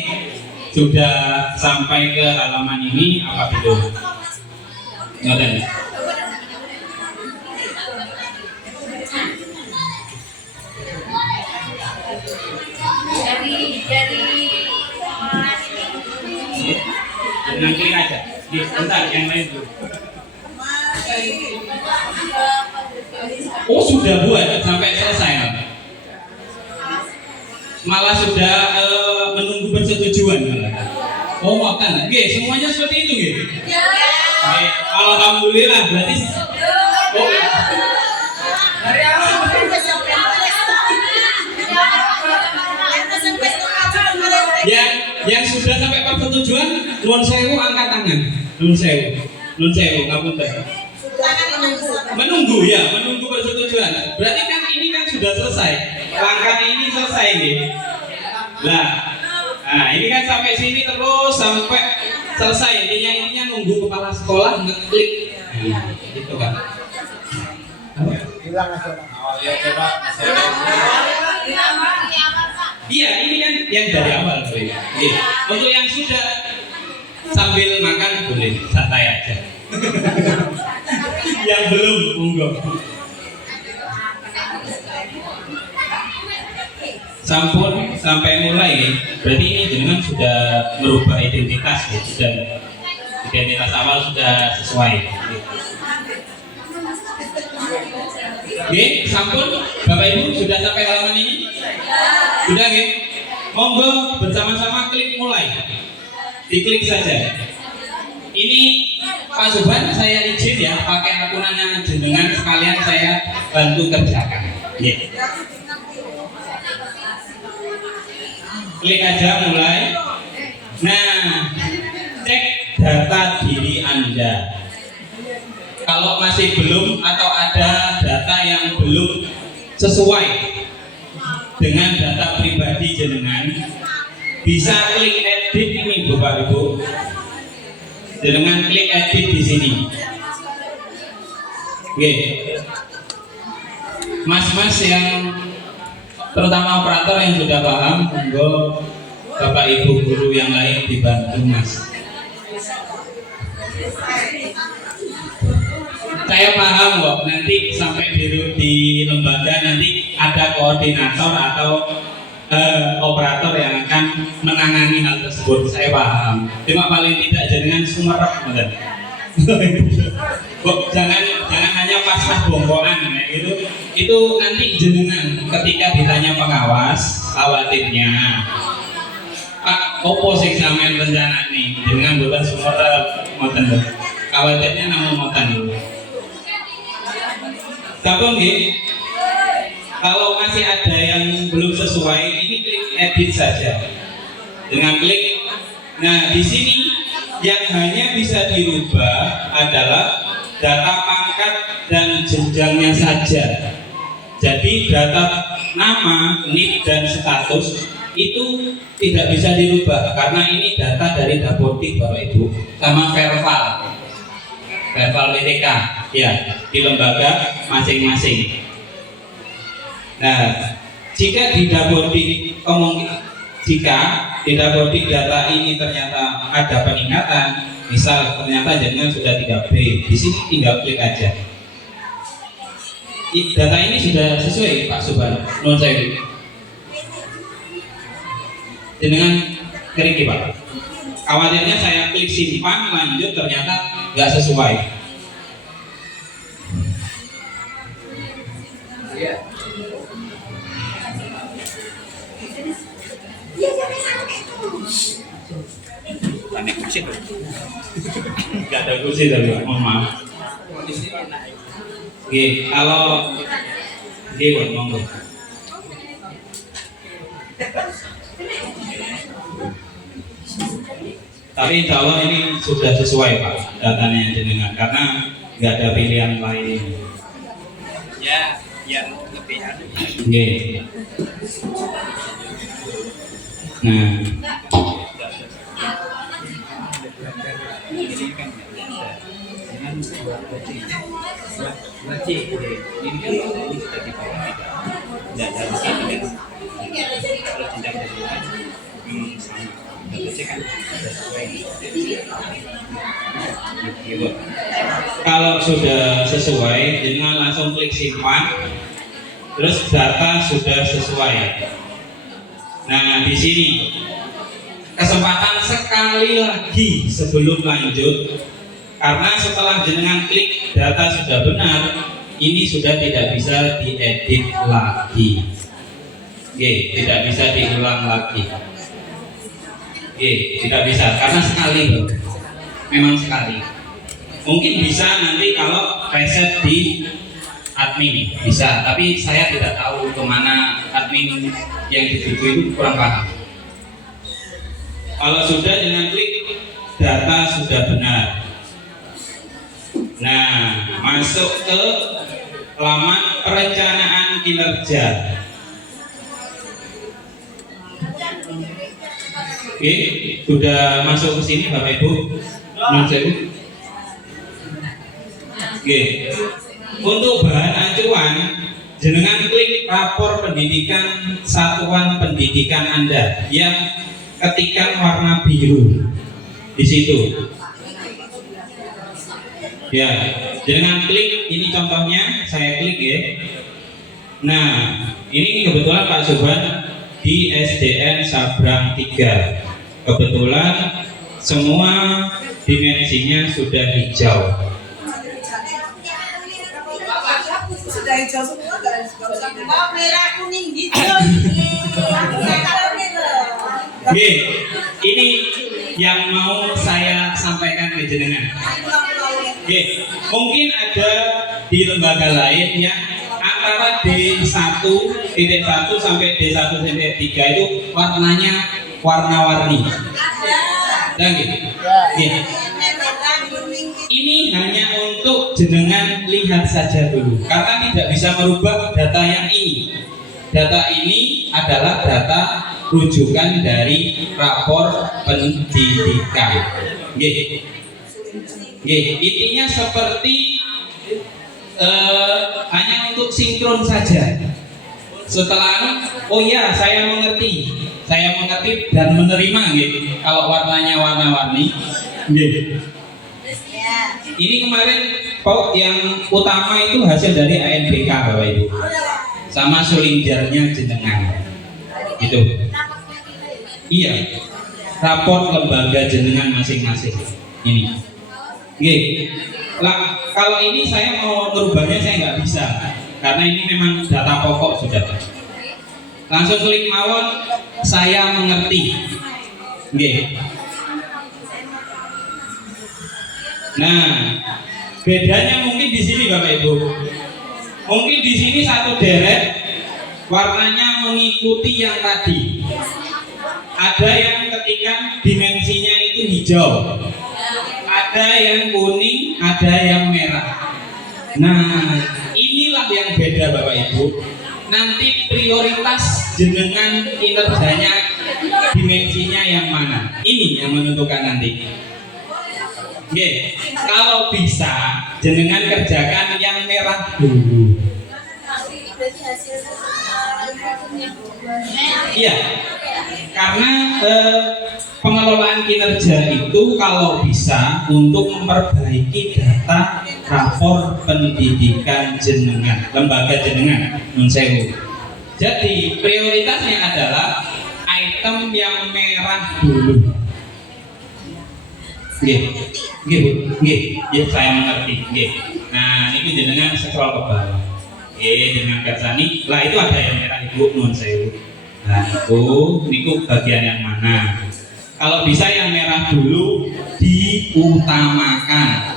sudah sampai ke halaman ini apa belum? Ngoten. Nanti aja. Bentar yang lain dulu. Oh sudah buat sampai selesai. Malah sudah menunggu persetujuan malah. Oh makan. Oke, semuanya seperti itu gitu. Oke, alhamdulillah berarti. Oh. Dari awal sampai yang sudah sampai persetujuan, nuwun sewu angkat tangan. Nuwun sewu, ngapunten. Menunggu ya, menunggu persetujuan. Berarti kan ini kan sudah selesai. Langkah ini selesai nih. Nah, ini kan sampai sini terus sampai selesai. Intinya nunggu kepala sekolah ngeklik. Gitu kan. Hilang aja. Oh ya coba. Iya, ini kan yang dari awal. Untuk yang sudah sambil makan boleh santai aja. Yang belum, monggo. Sampun sampai mulai, berarti ini jenengan sudah merubah identitas ya, sudah identitas awal sudah sesuai. Oke, sampun Bapak Ibu sudah sampai halaman ini? Sudah, oke? Monggo bersama-sama klik mulai. Diklik saja. Ini Pak Subhan saya izin ya pakai akunannya jenengan sekalian saya bantu kerjakan. Yeah. Klik aja mulai. Nah, cek data diri Anda. Kalau masih belum atau ada data yang belum sesuai dengan data pribadi jenengan, bisa klik edit ini Bapak Ibu. Jenengan klik edit di sini. Oke. Mas-mas yang terutama operator yang sudah paham, monggo Bapak Ibu guru yang lain dibantu Mas. Saya paham kok, nanti sampai di lembaga nanti ada koordinator atau operator yang akan menangani hal tersebut. Saya paham. Cuma paling tidak jangan sumerep, jangan hanya pasrah bongkongan kayak gitu. Itu nanti jenengan ketika ditanya pengawas, khawatirnya Pak, opo sing sampean rencana nih dengan bukan sumerep ngoten. Khawatirnya namun ngoten. Tapi nggih, kalau masih ada yang belum sesuai, ini klik edit saja. Dengan klik, nah di sini yang hanya bisa dirubah adalah data pangkat dan jenjangnya saja. Jadi data nama, NIK dan status itu tidak bisa dirubah karena ini data dari Dapodik Bapak Ibu sama verbal WTK ya di lembaga masing-masing. Nah, jika di Dapodik data ini ternyata ada peningkatan, misal ternyata jenengan sudah 3B, di sini tinggal klik aja. Data ini sudah sesuai Pak Subhan, menurut saya. Jenengan klik Pak. Khawatirnya saya klik simpan lanjut ternyata nggak sesuai. Nggak ada kursi tapi mohon maaf. Oke, kalau monggo. Tapi insya Allah ini sudah sesuai Pak datanya jenengan karena nggak ada pilihan lain. Ya, yang lebih anu. Oke. Nah. Ini kan ini sudah di bawah kita. Tidak ada di sini kan. Kalau jenjang dari luar sama. Kan sesuai. Kalau sudah sesuai, jangan langsung klik simpan. Terus data sudah sesuai. Nah di sini kesempatan sekali lagi sebelum lanjut. Karena setelah jenengan klik data sudah benar, ini sudah tidak bisa diedit lagi. Oke, tidak bisa diulang lagi. Oke, tidak bisa karena sekali, memang sekali. Mungkin bisa nanti kalau reset di admin bisa, tapi saya tidak tahu kemana admin yang dituju itu kurang paham. Kalau sudah dengan klik data sudah benar. Nah, masuk ke halaman perencanaan kinerja. Oke, sudah masuk ke sini Bapak Ibu. Oke. Untuk bahan acuan, jenengan klik rapor pendidikan satuan pendidikan Anda yang ketikan warna biru di situ. Ya, Jangan klik, ini contohnya, saya klik ya. Nah, ini kebetulan Pak Subhan di SDN Sabrang 3. Kebetulan semua dimensinya sudah hijau. Sudah hijau semua, nggak usah Oh, merah kuning hijau. Oke, ini yang mau saya sampaikan ke jenengan. Oke, mungkin ada di lembaga lain ya antara D1.1 sampai D1.3 itu warnanya warna-warni. Dan gitu. Ya. Ini hanya untuk jenengan lihat saja dulu, karena tidak bisa merubah data yang ini. Data ini adalah data rujukan dari rapor pendidikan. Intinya seperti hanya untuk sinkron saja. Setelah oh ya saya mengerti dan menerima gitu. Kalau warnanya warna-warni. Ini kemarin yang utama itu hasil dari ANBK Bapak Ibu. Sama sulinjarnya jenengan. Gitu. Iya. Rapor lembaga jenengan masing-masing. Ini. Lah, kalau ini saya mau merubahnya saya nggak bisa karena ini memang data pokok sudah. Langsung klik mawon, saya mengerti. Nah, bedanya mungkin di sini Bapak Ibu. Mungkin di sini satu deret warnanya mengikuti yang tadi. Ada yang ketika dimensinya itu hijau, ada yang kuning, ada yang merah. Nah, inilah yang beda Bapak Ibu. Nanti prioritas jenengan kinerjanya dimensinya yang mana? Ini yang menentukan nanti. Kalau bisa jenengan kerjakan yang merah dulu. Iya, karena pengelolaan kinerja itu kalau bisa untuk memperbaiki data rapor pendidikan jenengan, lembaga jenengan, nun sewu. Jadi prioritasnya adalah item yang merah dulu. Saya mengerti. Nah, ini jenengan scroll ke bawah. Dengan kersani, lah itu ada yang merah Ibu, nun sewu. Nah, itu bagian yang mana? Kalau bisa yang merah dulu diutamakan.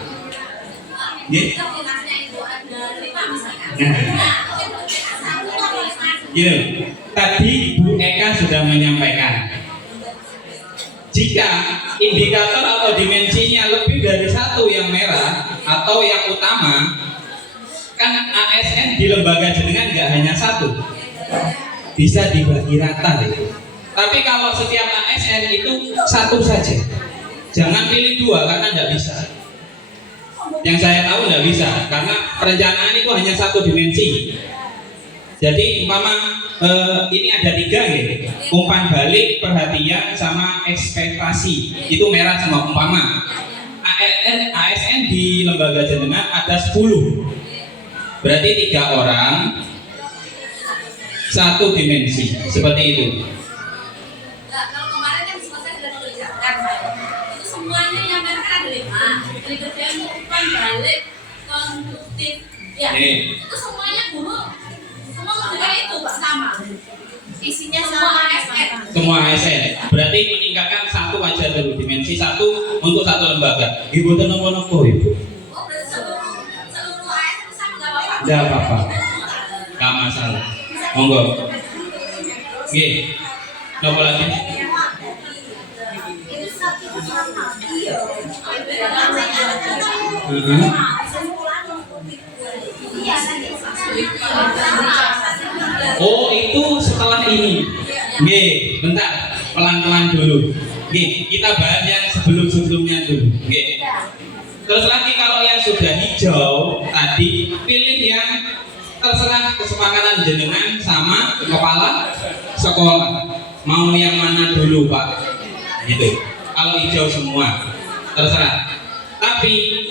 Tadi Bu Eka sudah menyampaikan, jika indikator atau dimensinya lebih dari satu yang merah atau yang utama, kan ASN di lembaga jenengan nggak hanya satu, bisa dibagi rata itu. Tapi kalau setiap ASN itu satu saja, jangan pilih dua karena nggak bisa. Yang saya tahu nggak bisa karena perencanaan itu hanya satu dimensi. Jadi ini ada tiga gitu, umpan balik, perhatian, sama ekspektasi. Itu merah semua umpama. ASN di lembaga jenengan ada 10. Berarti 3 orang, 1 dimensi, seperti itu. Nah, kalau kemarin kan selesai sudah dikerjakan, itu semuanya yang merah kan ada 5. Dikerjain umpan balik, konduktif, ya. Itu semuanya dulu. Semua mendengar itu sama. Isinya semua ASN. Semua ASN. Berarti meningkatkan 1 aja dulu, dimensi 1 untuk 1 lembaga. Ibu itu nopo-nopo Ibu. Oh, berarti seluruh ASN itu sama nggak apa-apa? Nggak apa-apa. Nggak masalah. Monggo. Nopo lagi? Oh, itu setelah ini. Bentar, pelan-pelan dulu. Kita bahas yang sebelum-sebelumnya dulu. Terus lagi kalau yang sudah hijau tadi, pilih yang terserah kesepakatan jenengan sama kepala sekolah. Mau yang mana dulu Pak? Gitu. Kalau hijau semua, terserah. Tapi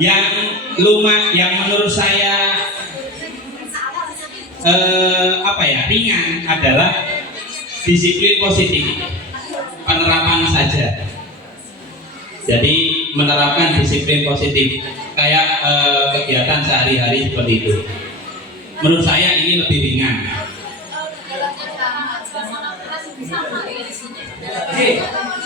yang menurut saya ringan adalah disiplin positif, penerapan saja. Jadi menerapkan disiplin positif kayak kegiatan sehari-hari seperti itu. Menurut saya ini lebih ringan.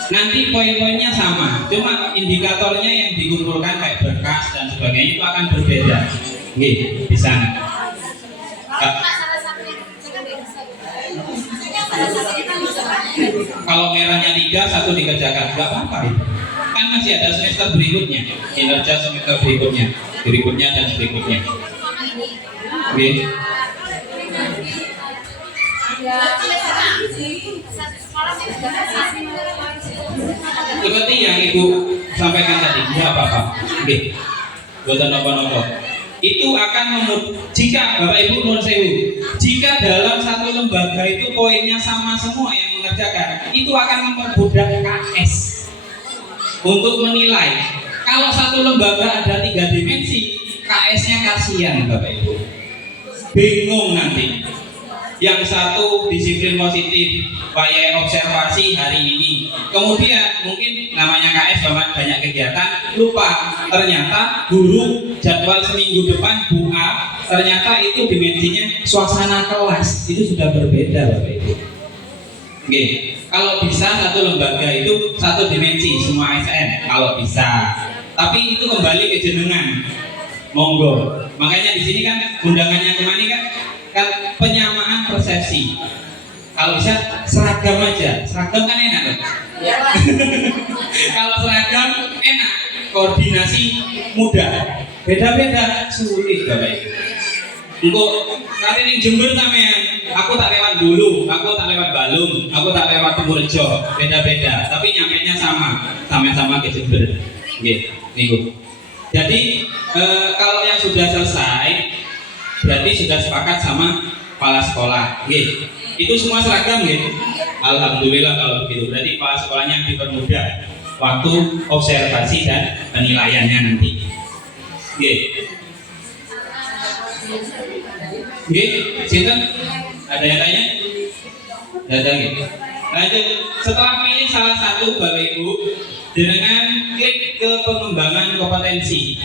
Nanti poin-poinnya sama, cuma indikatornya yang dikumpulkan kayak berkas dan sebagainya itu akan berbeda. Di sana. Kalau merahnya 3, 1 dikerjakan, nggak apa-apa. Kan masih ada semester berikutnya, kinerja semester berikutnya dan seterusnya. Seperti yang Ibu sampaikan tadi, nggak apa-apa. Buatan nopo-nopo. Itu akan jika Bapak Ibu nuwun sewu, jika dalam satu lembaga itu poinnya sama semua yang mengerjakan, itu akan mempermudah KS untuk menilai. Kalau satu lembaga ada 3 dimensi, KS-nya kasihan Bapak Ibu, bingung nanti. Yang satu disiplin positif, wayai observasi hari ini. Kemudian mungkin namanya KS banyak kegiatan, lupa ternyata guru jadwal seminggu depan Bu A, ternyata itu dimensinya suasana kelas, itu sudah berbeda Bapak Ibu. Kalau bisa satu lembaga itu satu dimensi semua ASN, kalau bisa. Tapi itu kembali ke jenengan, monggo. Makanya di sini kan undangannya kemana kan penyamaan persepsi. Kalau bisa seragam aja, seragam kan enak loh. Kalau seragam enak, koordinasi mudah. Beda-beda sulit Bapak Ibu. Untuk kali ini Jember sampean, aku tak lewat Bulu, aku tak lewat Balung, aku tak lewat Purworejo, beda-beda. Tapi nyampainya sama ke Jember. Jadi kalau yang sudah selesai, berarti sudah sepakat sama kepala sekolah. Itu semua seragam Alhamdulillah kalau begitu. Berarti kepala sekolahnya dipermudah waktu observasi dan penilaiannya nanti. Sinten? Ada yang tanya? Ada Lanjut. Setelah pilih salah satu Bapak Ibu, dengan klik ke pengembangan kompetensi.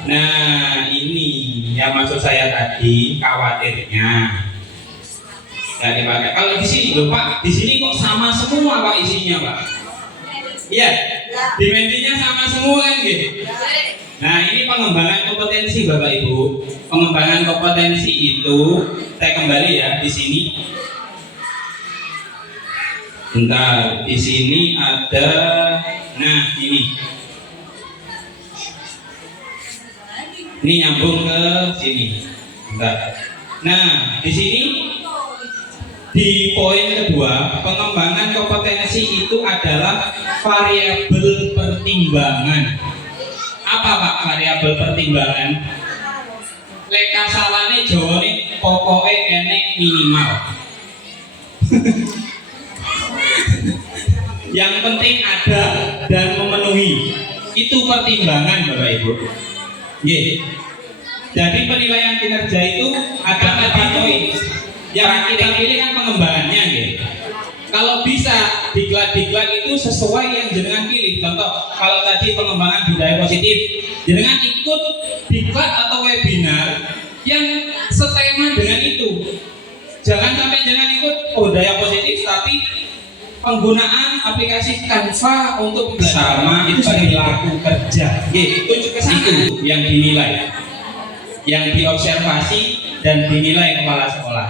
Nah ini yang maksud saya tadi, khawatirnya nggak dipakai. Kalau di sini loh Pak, di sini kok sama semua Pak isinya Pak? Iya, dimensinya sama semua kan gitu. Nah ini pengembangan kompetensi Bapak Ibu. Pengembangan kompetensi itu saya kembali ya di sini. Bentar, di sini ada, nah ini nyambung ke sini. Bentar. Nah di sini di poin kedua, pengembangan kompetensi itu adalah variabel pertimbangan. Apa Pak variabel pertimbangan? Lek kasalane jawane pokoke enek minimal. Yang penting ada dan memenuhi. Itu pertimbangan Bapak Ibu. Jadi penilaian kinerja itu ada 4 poin. Yang kita pilih kan pengembangannya Kalau bisa diklat-diklat itu sesuai yang jenengan pilih. Contoh, kalau tadi pengembangan budaya positif, jenengan ikut diklat atau webinar yang setema dengan itu. Jangan sampai jenengan ikut budaya positif tapi penggunaan aplikasi Canva untuk bersama itu perilaku kerja. Itu yang dinilai, yang diobservasi dan dinilai kepala sekolah.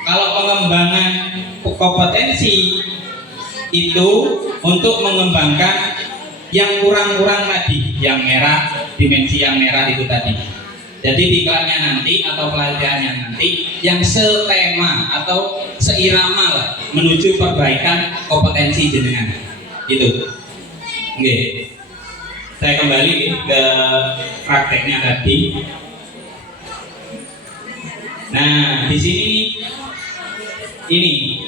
Kalau pengembangan kompetensi itu untuk mengembangkan yang kurang-kurang tadi, yang merah, dimensi yang merah itu tadi. Jadi diklatnya nanti atau pelatihannya nanti yang setema atau seirama lah menuju perbaikan kompetensi jenengan. Itu. Saya kembali ke prakteknya tadi. Nah, di sini ini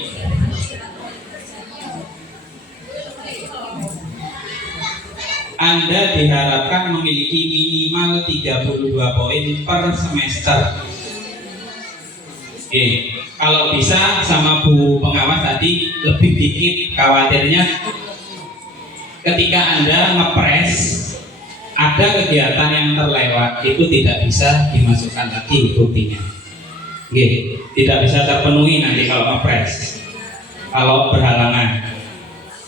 Anda diharapkan memiliki minimal 32 poin per semester. Oke, kalau bisa sama Bu pengawas tadi lebih dikit, khawatirnya ketika Anda ngepres ada kegiatan yang terlewat itu tidak bisa dimasukkan lagi buktinya. Oke, tidak bisa terpenuhi nanti kalau ngepres, kalau berhalangan.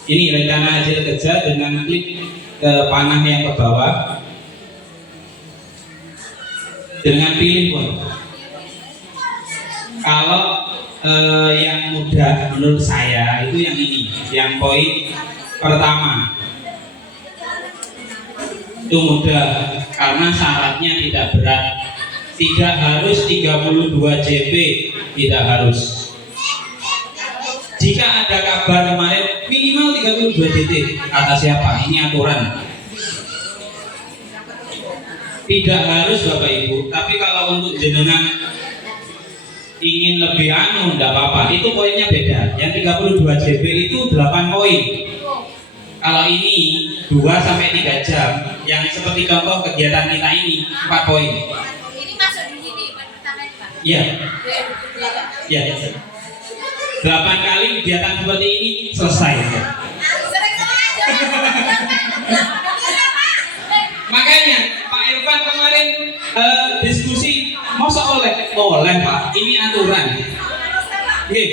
Ini rencana hasil kerja dengan klik ke panah yang ke bawah, dengan pilih pun. Kalau yang mudah menurut saya itu yang ini, yang poin pertama itu mudah karena syaratnya tidak berat, tidak harus 32 JP, tidak harus. Jika ada kabar kemarin minimal 32 JP, kata siapa? Ini aturan. Tidak harus Bapak Ibu, tapi kalau untuk jenengan ingin lebih enggak apa-apa, itu poinnya beda. Yang 32 JP itu 8 poin. Kalau ini 2 sampai 3 jam, yang seperti contoh kegiatan kita ini 4 poin. Ini masuk di sini, pertama ini Pak. Iya. Iya. 8 kali kegiatan seperti ini selesai. Sering-sering aja. Makanya Pak Irfan kemarin diskusi, masa oleh Pak, ini aturan. Oke.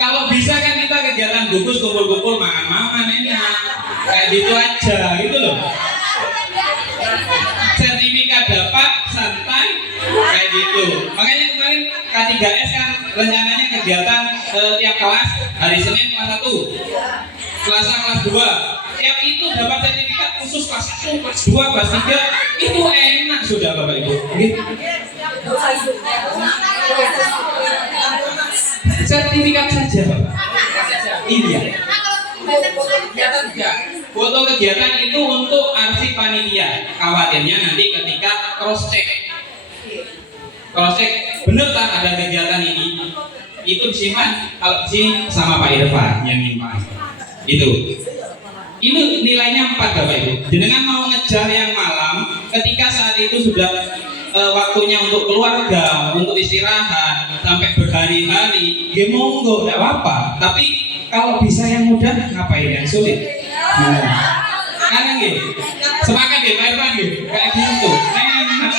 Kalau bisa kan kita kegiatan gugus kumpul-kumpul makan-makan enak, kayak gitu aja gitu loh. Sertifikat dapat santai kayak gitu. Makanya kemarin K3S kan rencananya kegiatan tiap kelas hari Senin kelas 1, Selasa kelas 2. Tiap itu dapat sertifikat khusus kelas 1, kelas 2, kelas 3. Itu enak sudah Bapak Ibu. Sertifikat saja Bapak. Iya. Foto kegiatan itu untuk arsip panitia. Khawatirnya nanti ketika cross check bener tak ada kegiatan ini, itu disimpan kalau di sama Pak Irfan yang nyimpan. Itu. Ini nilainya 4 Bapak Ibu. Jenengan mau ngejar yang malam ketika saat itu sudah waktunya untuk keluarga, untuk istirahat sampai berhari-hari, ya monggo, tidak apa-apa. Tapi kalau bisa yang mudah, ngapain yang sulit? Karena gitu, sepakat ya Pak Irfan gitu, kayak gitu. Enak.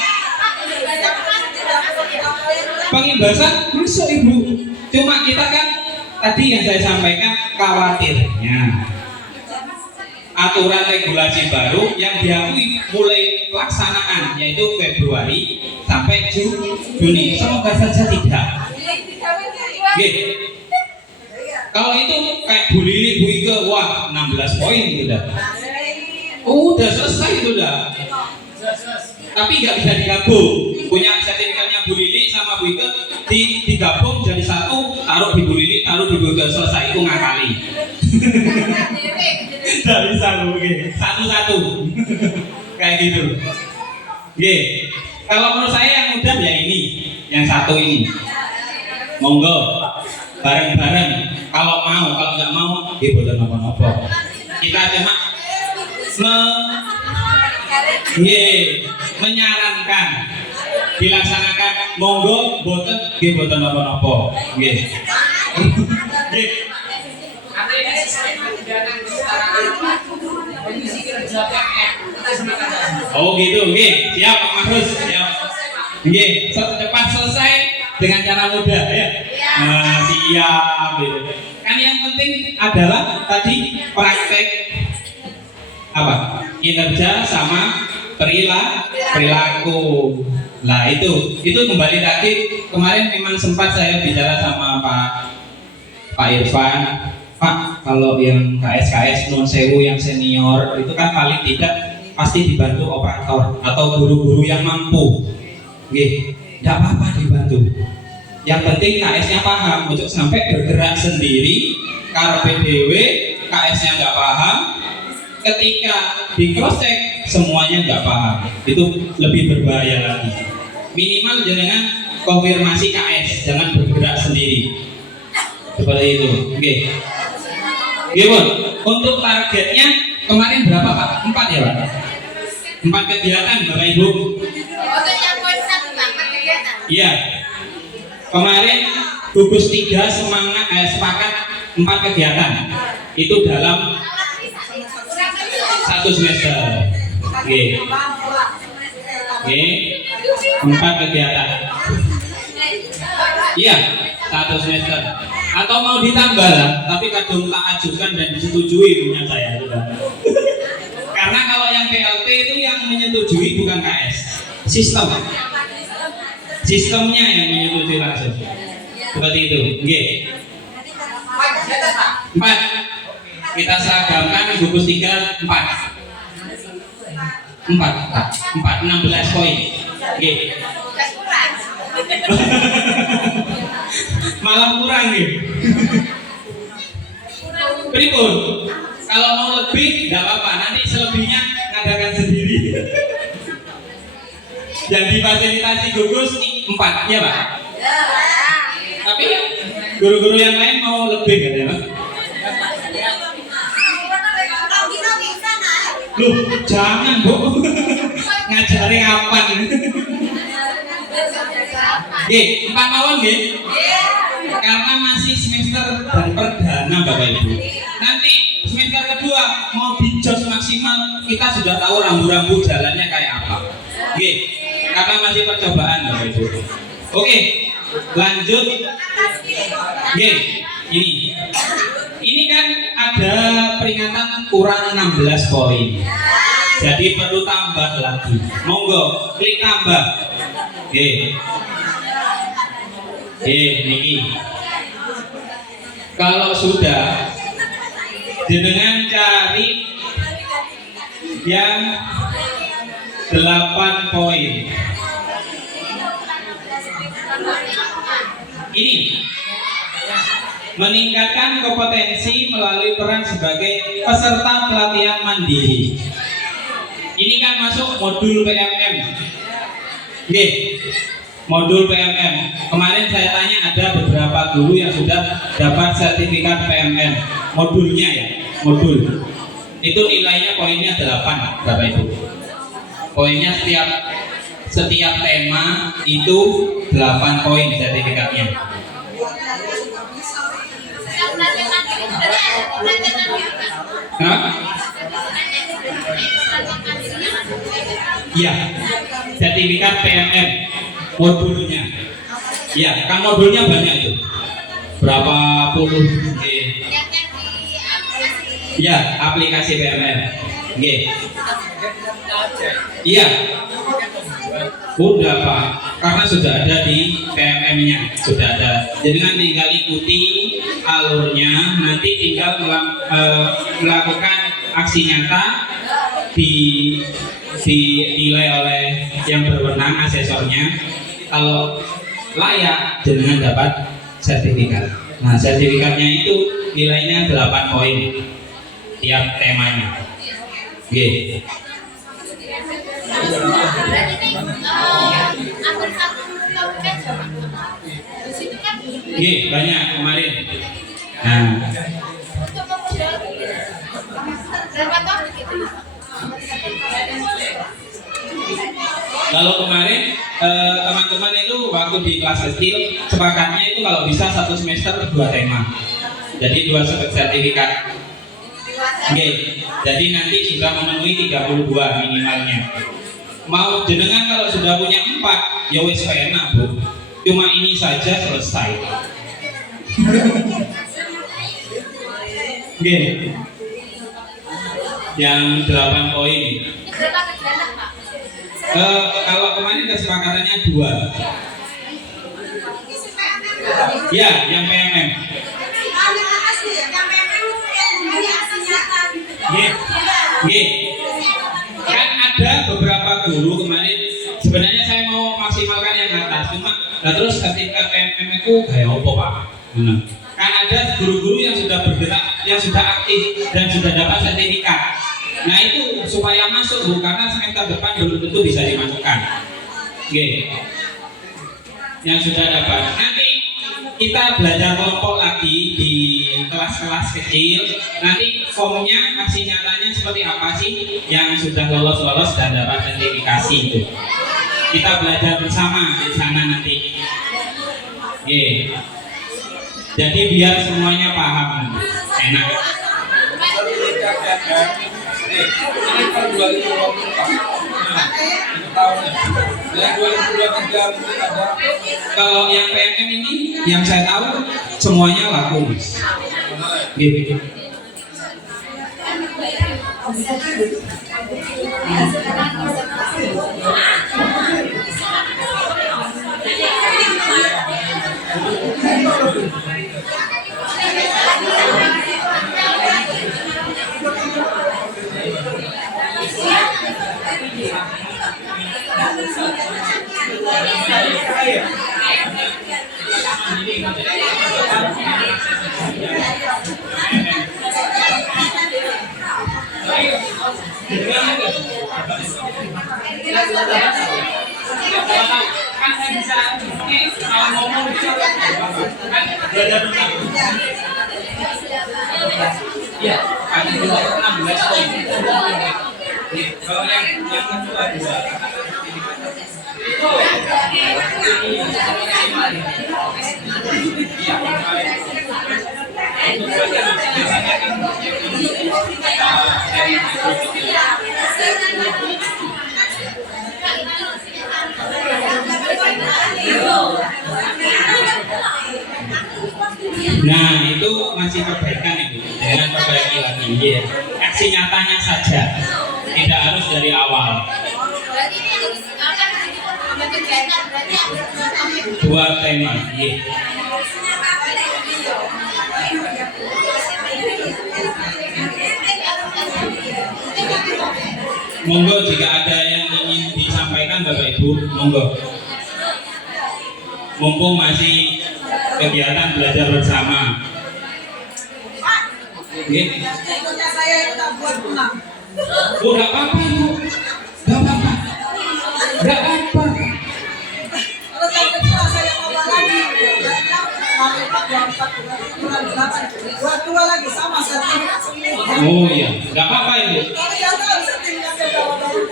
Pengimbasan masuk Ibu. Cuma kita kan tadi yang saya sampaikan khawatirnya aturan regulasi baru yang diakui mulai pelaksanaan yaitu Februari sampai Juni. Semoga saja tidak. Gitu. Kalau itu kayak Bu Lili, Bu Ike, wah 16 poin sudah. Udah selesai sudah. Tapi nggak bisa digabung. Punya sertifikatnya Bu Lili sama Bu Ike digabung jadi satu, taruh di Bu Lili, taruh di Bu Ike, selesai. Itu ngakali. Tidak bisa mungkin satu-satu kayak gitu. Kalau menurut saya yang mudah ya ini, yang satu ini. Monggo bareng-bareng. Kalau mau, kalau nggak mau, boten nopo-nopo. Kita cuma menyarankan dilaksanakan. Monggo boten nopo-nopo. Oh gitu, siap Pak Mahrus, siap. Cepat selesai dengan cara mudah ya. Nah, siap gitu. Kan yang penting adalah tadi praktek apa? Kinerja sama perilaku. Nah itu kembali tadi kemarin memang sempat saya bicara sama Pak Irfan. Pak, kalau yang KS non sewu yang senior itu kan paling tidak pasti dibantu operator atau guru-guru yang mampu. Tidak apa-apa dibantu. Yang penting KS-nya paham untuk sampai bergerak sendiri. Kalau PDW KS-nya nggak paham, ketika di cross check semuanya nggak paham, itu lebih berbahaya lagi. Minimal jangan konfirmasi KS, jangan bergerak sendiri. Seperti itu. Untuk targetnya kemarin berapa Pak? 4 ya Pak? 4 kegiatan Bapak Ibu. Untuk yang poin 1 Pak, kegiatan. Iya. Kemarin gugus 3 sepakat 4 kegiatan. Itu dalam 1 semester. Oke. Oke. 4 kegiatan. Iya, 1 semester. Atau mau ditambah lah, tapi kadang tak ajukan dan disetujui punya saya juga. Karena kalau yang PLT itu yang menyetujui bukan KS, sistemnya yang menyetujui langsung. Seperti itu. Oke. 4. Kita seragamkan gugus 3 4. 16 poin. Oke. Malah kurang nih. Berikut. Kalau mau lebih nggak apa-apa, nanti selebihnya ngadakan sendiri. Yang difasilitasi gugus 4, ya Pak? Tapi guru-guru yang lain mau lebih kan ya Pak? Loh, jangan Bu. Ngajarin kapan? Oke, 4 mawon nggih. Karena masih semester dan perdana Bapak Ibu. Nanti semester kedua mau dijos maksimal, kita sudah tahu rambu-rambu jalannya kayak apa. Oke, karena masih percobaan Bapak Ibu. Oke, lanjut. Oke, ini kan ada peringatan kurang 16 poin. Jadi perlu tambah lagi. Monggo klik tambah. Oke. Niki. Kalau sudah, dengan cari yang 8 poin. Ini meningkatkan kompetensi melalui peran sebagai peserta pelatihan mandiri. Ini kan masuk modul PMM. Oke. Modul PMM. Kemarin saya tanya ada beberapa guru yang sudah dapat sertifikat PMM. Modulnya ya, modul. Itu nilainya poinnya 8, Bapak Ibu. Poinnya setiap tema itu 8 poin sertifikatnya. Kenapa? Iya, sertifikat PMM. Modulnya, ya kan modulnya banyak itu, berapa puluh, ya aplikasi PMM, iya, udah Pak, karena sudah ada di PMM-nya, sudah ada, jadi kan tinggal ikuti alurnya, nanti tinggal melakukan aksi nyata dinilai oleh yang berwenang asesornya. Kalau layak jenengan dapat sertifikat. Nah, sertifikatnya itu nilainya 8 poin tiap temanya. Oke. Oke, banyak kemarin. Nah, kalau kemarin teman-teman itu waktu di kelas kecil sepakatnya itu kalau bisa 1 semester 2 tema, jadi 2 sertifikat. Oke, jadi nanti sudah memenuhi 32 minimalnya. Mau jenengan kalau sudah punya 4 ya wis enak Bu, cuma ini saja selesai. Oke, yang 8 poin. Kalau kemarin kesepakatannya 2. Ya, yang PMM. Kan ada beberapa guru kemarin. Sebenarnya saya mau maksimalkan yang atas, cuma terus ketika PMM itu kayak apa Pak? Kan ada guru-guru yang sudah bergerak, yang sudah aktif dan sudah dapat sertifikat. Nah itu supaya masuk Bu, karena semester depan belum tentu bisa dimasukkan. Oke. Yang sudah dapat. Nanti kita belajar kelompok lagi. tadi di kelas-kelas kecil, nanti formnya aksi nyatanya seperti apa sih yang sudah lolos dan dapat sertifikasi itu. Kita belajar bersama di sana nanti. Jadi biar semuanya paham, enak. Ini per 2024. Yang 2023 mungkin ada. Kalau yang PMM ini, yang saya tahu semuanya laku, Mas. Gitu. Kan saya bisa kalau ngomong bisa kan belajar bersama. Iya, ada 16 poin. Kalau yang kedua dua. Nah, itu masih perbaikan itu, dengan perbaiki lagi. Ya. Aksi nyatanya saja, tidak harus dari awal. Berarti ini harus akan ada kegiatan, berarti harus Dua tema. Ya. Monggo jika ada yang ingin disampaikan Bapak Ibu, monggo. Mumpung masih kegiatan belajar bersama. Ikutnya saya itu tak buat pulang. Oh, nggak apa-apa Bu, nggak apa-apa, nggak apa. Kalau saya kedua saya coba lagi. Kami Pak jam 4 buat dua lagi sama sertifikat semua. Oh iya, nggak apa-apa Ibu. Kalau yang tahu sertifikatnya bawa-bawa.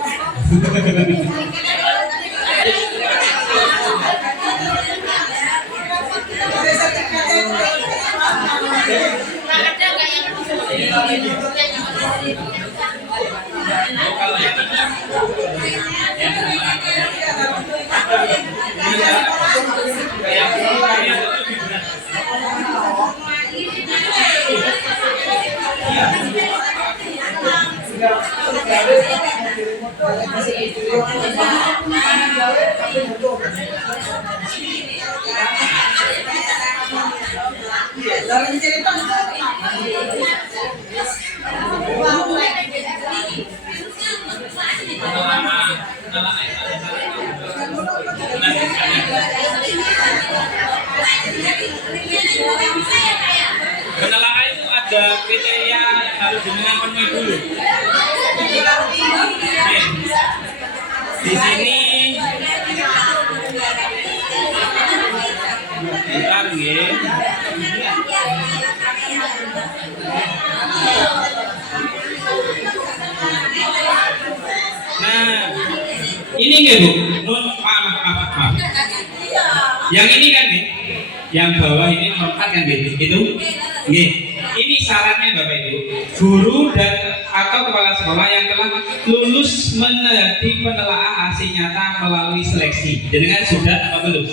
Sertifikatnya itu ada nggak yang dalam cerita Penelaah itu ada kriteria yang harus dengan penuhi dulu. Di sini bentar nggih. Nah, ini nggih Bu. Maaf. Yang ini kan nggih. Yang bawah ini nomor 4 kan nggih. Itu nggih. Ini syaratnya Bapak Ibu. Guru dan atau kepala sekolah yang telah lulus meneliti penelaah hasil nyata melalui seleksi. Dengan sudah apa belum?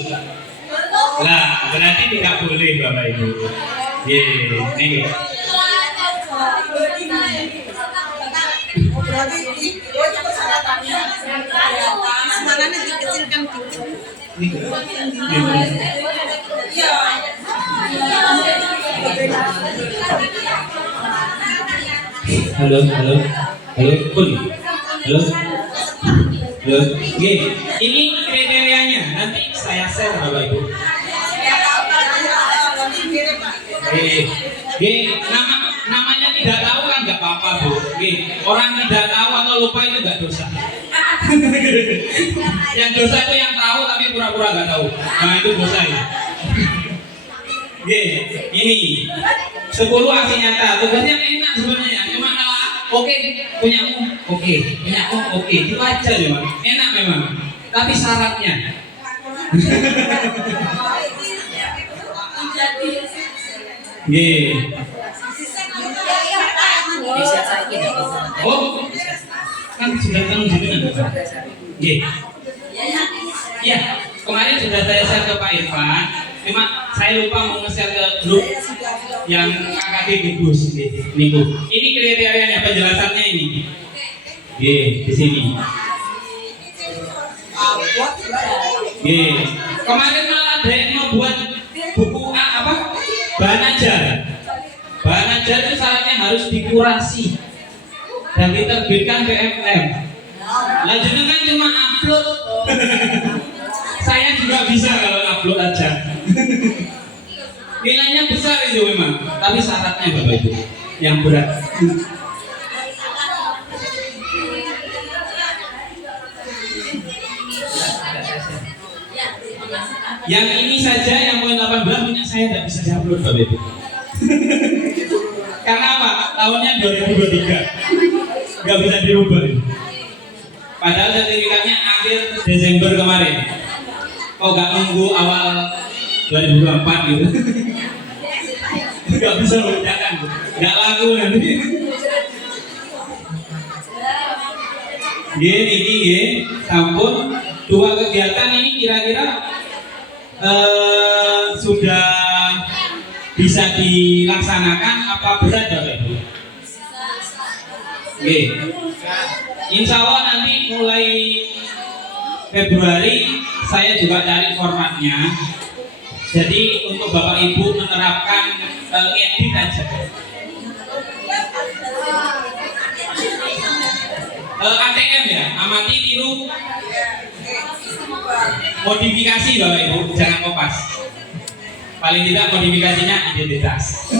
Nah, berarti tidak boleh Bapak Ibu. Ini. berarti itu persyaratannya. Sebenarnya dikecilkan dikit. Iya. Halo, Pun. Halo. Oke, ini kriterianya. Nanti saya share Bapak Ibu. Namanya tidak tahu kan nggak apa-apa Bu. Orang tidak tahu atau lupa itu nggak dosa. Yang dosa itu yang tahu tapi pura-pura nggak tahu. Nah itu dosa ya. Ini 10 aksi nyata. Tugasnya enak sebenarnya. Cuma malah oke, punyamu oke, punyamu oke. Itu aja memang. Enak memang. Tapi syaratnya. Oh, kan sudah tahu jenengan. Ya, kemarin sudah saya share ke Pak Irfan. Cuma saya lupa mau nge-share ke grup yang KKD gugus. Ini kriterianya, penjelasannya ini. Di sini. Kemarin malah ada yang membuat buku bahan ajar. Bahan ajar itu syaratnya harus dikurasi dan diterbitkan BMM. Lanjutnya kan cuma upload. Saya juga bisa kalau upload aja. Nilainya besar itu memang, tapi syaratnya Bapak Ibu yang berat. Yang ini saja yang poin 18 punya saya tidak bisa diupload Bapak Ibu. Karena apa? Tahunnya 2023 nggak bisa dirubah. Padahal sertifikatnya akhir Desember kemarin. Kok nggak nunggu awal 2024 gitu? Nggak bisa jangan, nggak laku nanti. Ini sampun 2 kegiatan ini kira-kira sudah bisa dilaksanakan apa berat Bapak Ibu? Insya Allah nanti mulai Februari saya juga cari formatnya. Jadi untuk Bapak Ibu menerapkan edit aja. ATM ya, amati tiru modifikasi Bapak Ibu, jangan kopas. Paling tidak modifikasinya identitas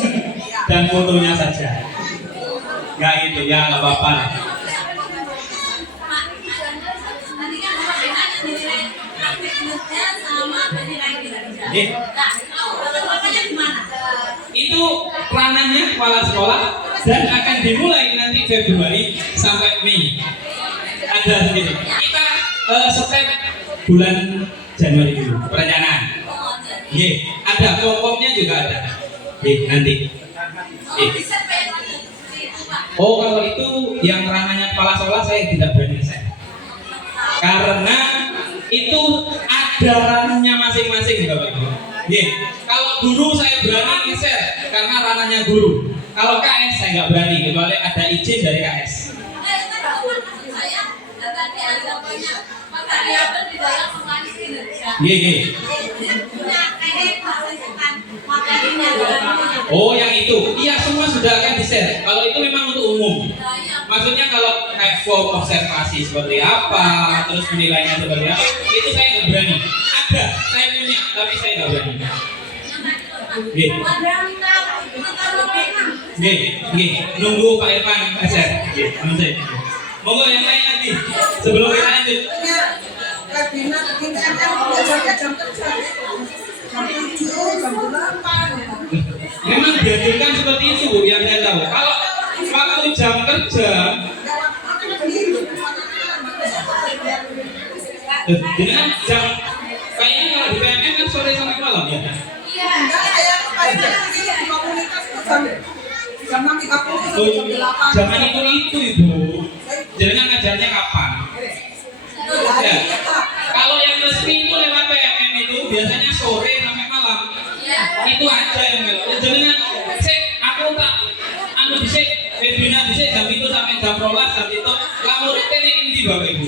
dan fotonya saja. Nggak gitu ya, nggak apa-apa. Itu ranahnya kepala sekolah dan akan dimulai nanti Februari sampai Mei. Ada sedikit. Kita step bulan Januari dulu perencanaan. Ada pokoknya juga ada. Nanti. Oh, kalau itu yang ranahnya kepala sekolah saya tidak berani share. Karena itu ada ranahnya masing-masing Bapak Ibu. Kalau guru saya berani share karena ranahnya guru. Kalau KS saya nggak berani kecuali ada izin dari KS. Oh, yang itu. Iya, semua sudah akan di-share. Kalau itu memang untuk umum. Maksudnya kalau kayak form observasi seperti apa, terus penilaiannya seperti apa, itu saya nggak berani. Ada, saya punya, tapi saya nggak berani. Nunggu Pak Irfan share. Monggo yang lain lagi sebelum kita lanjut. Webinar kita belajarnya jam kerja. Jam 7, jam 8. Memang dihadirkan seperti itu yang saya tahu. Kalau waktu jam kerja, dengan jam kayaknya kalau di PMN kan sore sampai malam ya. Iya. Saya di komunitas itu jam 6.30 sampai jam 8. Zaman itu Ibu. Jangan ngajarnya kapan? Ya. Kalau yang resmi itu lewat PMN itu biasanya sore sampai malam. Itu aja yang melo. Jangan aku tak dhisik webinar dhisik jam itu sampai jam 12 jam itu lamur kene iki Bapak Ibu.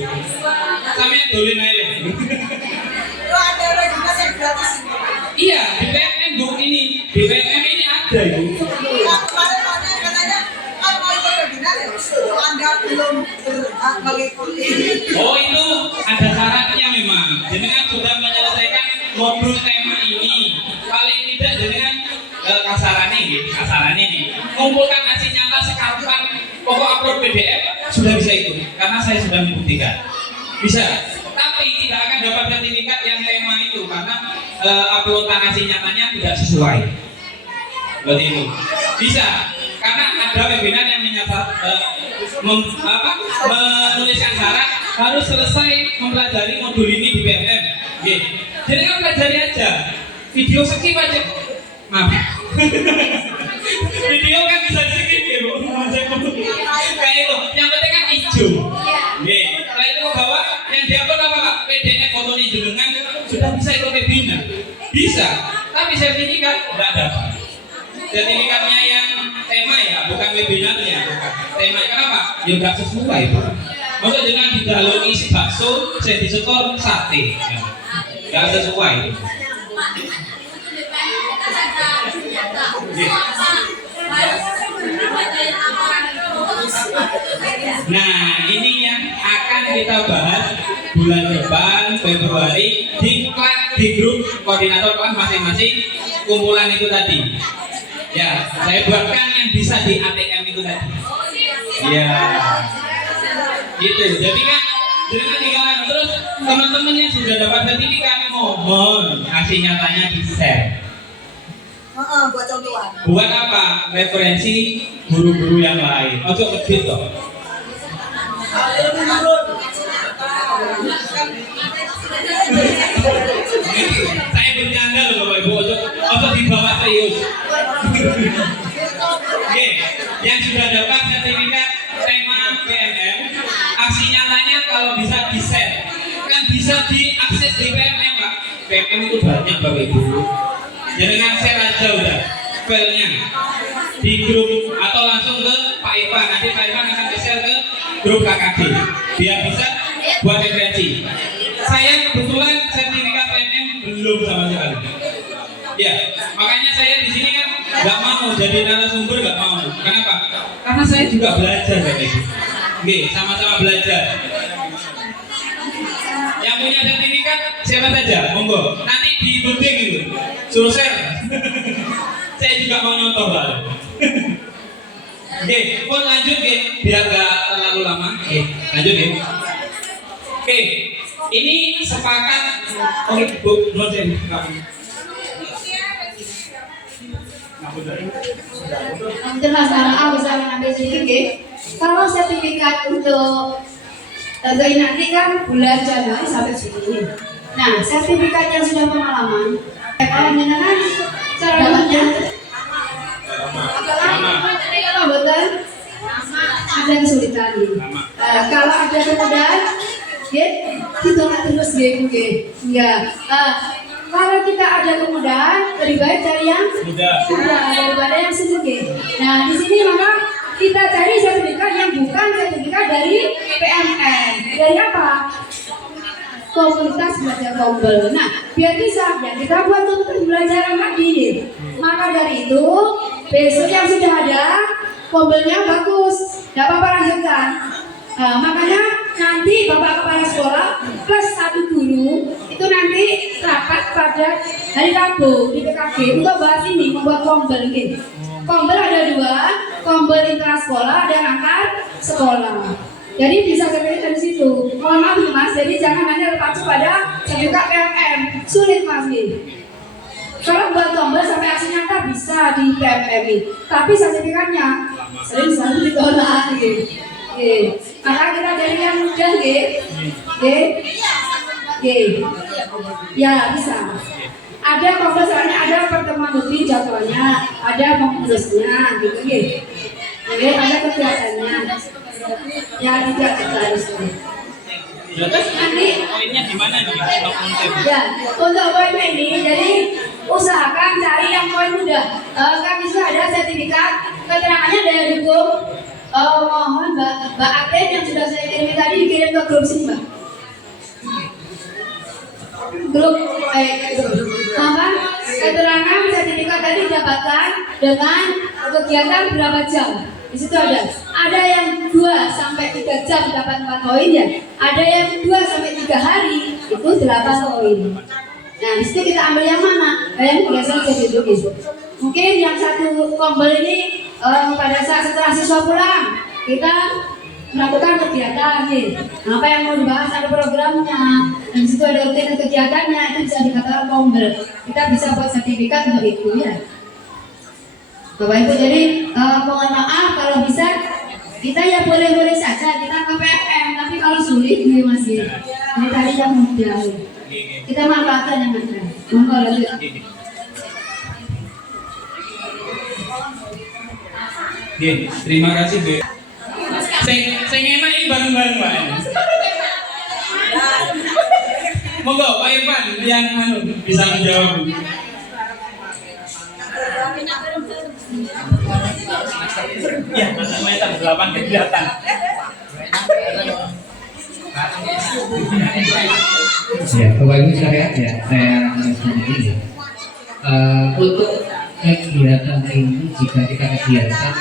Sampeyan dolen ae. Itu ada webinar yang gratis. Iya, di PMN Bu ini. Di PMN ini ada Ibu. Kemarin katanya kalau mau ikut webinar Anda belum berhak mengikuti. Oh, itu ada syaratnya memang. Jenengan sudah menyelesaikan modul tema ini. Paling tidak jenengan kasarannya nih. Kumpulkan hasil nyata sekarang pokok upload PDF sudah bisa itu. Karena saya sudah membuktikan. Bisa. Tapi tidak akan dapat sertifikat yang tema itu karena uploadan hasil nyatanya tidak sesuai. Berarti itu bisa karena ada webinar yang menuliskan syarat harus selesai mempelajari modul ini di PMM. Oke. Jadi kan pelajari aja. Video skip aja. Maaf. Video kan bisa skip ya, Bu. Kayak itu. Yang penting kan hijau. Oke. Setelah itu bahwa yang diupload apa Pak? PDF fotonya jenengan sudah bisa ikut webinar. Bisa. Tapi sertifikat tidak dapat. Sertifikatnya yang tema ya, bukan webinarnya. Tema kenapa? Ya nggak sesuai Pak. Masa jangan didalui isi bakso, saya disetor sate. Nggak sesuai. Nah, ini yang akan kita bahas bulan depan Februari di grup koordinator kelas masing-masing kumpulan itu tadi. Ya, saya buatkan yang bisa di ATM itu tadi. Ya, gitu. Jadi kan, tinggal terus teman-teman yang sudah dapat sertifikat mohon hasil nyatanya di share. Buat contohan. Buat apa? Referensi guru-guru yang lain. Ojo ngedit toh. Saya bercanda loh Bapak Ibu. Ojo dibawa serius. Oke, yang sudah dapat sertifikat tema PMM, aksi nyatanya kalau bisa di share, kan bisa diakses di PMM Pak. PMM itu banyak Bapak Ibu. Jangan share aja udah filenya di grup atau langsung ke Pak Irfan. Nanti Pak Irfan akan share ke grup KKD biar bisa buat referensi. Saya kebetulan sertifikat PMM belum sama sekali. Ya, makanya saya di sini kan nggak mau jadi narasumber, nggak mau. Kenapa? Karena saya juga belajar Bapak Ibu. Oke, sama-sama belajar. Yang punya sertifikat siapa saja? Monggo. Nanti di gunting itu, suruh share. Saya juga mau nyontoh lah. Oke, pun lanjut ya, biar nggak terlalu lama. Oke, lanjut ya. Oke, ini sepakat. Oke, Bu, noten. Nanti masalah A bisa mengambil sedikit. Kalau sertifikat untuk ini nanti kan bulan Januari sampai Juni. Nah, sertifikat yang sudah pengalaman, kalau jenengan cara dapatnya, apalagi betul ada kesulitan. Kalau ada kemudahan, ditolak terus ya. Kalau kita ada kemudahan, lebih baik cari yang mudah daripada yang sulit. Nah, di sini maka kita cari sertifikat yang bukan sertifikat dari PMM. Dari apa? Komunitas belajar Kombel. Nah, biar bisa ya kita buat untuk pembelajaran lagi. Maka dari itu, besok yang sudah ada Kombelnya bagus, tidak apa-apa lanjutkan. Makanya nanti Bapak Kepala Sekolah plus 1 guru itu nanti rapat pada hari Rabu di PKG untuk bahas ini, membuat Kombel ini. Kombel ada 2, Kombel intrasekolah dan antar sekolah. Jadi bisa sampai dari situ. Mohon maaf nih Mas, jadi jangan hanya terpacu pada sertifikat PMM. Sulit Mas nih. Kalau buat Kombel sampai aksi nyata bisa di PMM ini, tapi sertifikatnya sering selalu ditolak gitu. Maka kita cari yang mudah ya bisa. Ada Kombel soalnya ada pertemuan rutin jadwalnya, ada pengurusnya gitu ada kegiatannya. Ya tidak harus. Terus nanti poinnya di mana nih? ya untuk poin ini jadi usahakan cari yang poin mudah. Kan bisa ada sertifikat keterangannya daya dukung. Mohon Mbak Aten yang sudah saya kirim tadi dikirim ke grup sini Mbak. Grup apa? Keterangan sertifikat tadi didapatkan dengan kegiatan berapa jam? Di situ ada yang 2 sampai 3 jam dapat 4 poin ya. Ada yang 2 sampai 3 hari itu 8 poin. Nah, di situ kita ambil yang mana? Yang biasa jadi gitu. Mungkin yang satu Kombel ini pada saat setelah siswa pulang kita melakukan kegiatan nih. Apa yang mau dibahas ada programnya. Dan di situ ada rutin kegiatannya itu bisa dikatakan Kombel. Kita bisa buat sertifikat untuk itu ya. Bapak Ibu, jadi mohon maaf kalau bisa kita ya boleh-boleh saja kita ke PM, tapi kalau sulit ini masih ini tadi yang mudah. Kita manfaatkan yang ada. Monggo lanjut. Terima kasih, Bu. Sing enak iki bareng-bareng, Pak. Monggo Pak Irfan yang bisa menjawab. Ya, semester 8 kegiatan. Ya, Bapak Ibu sekalian ya, saya menurut ini untuk kegiatan ini jika kita kegiatan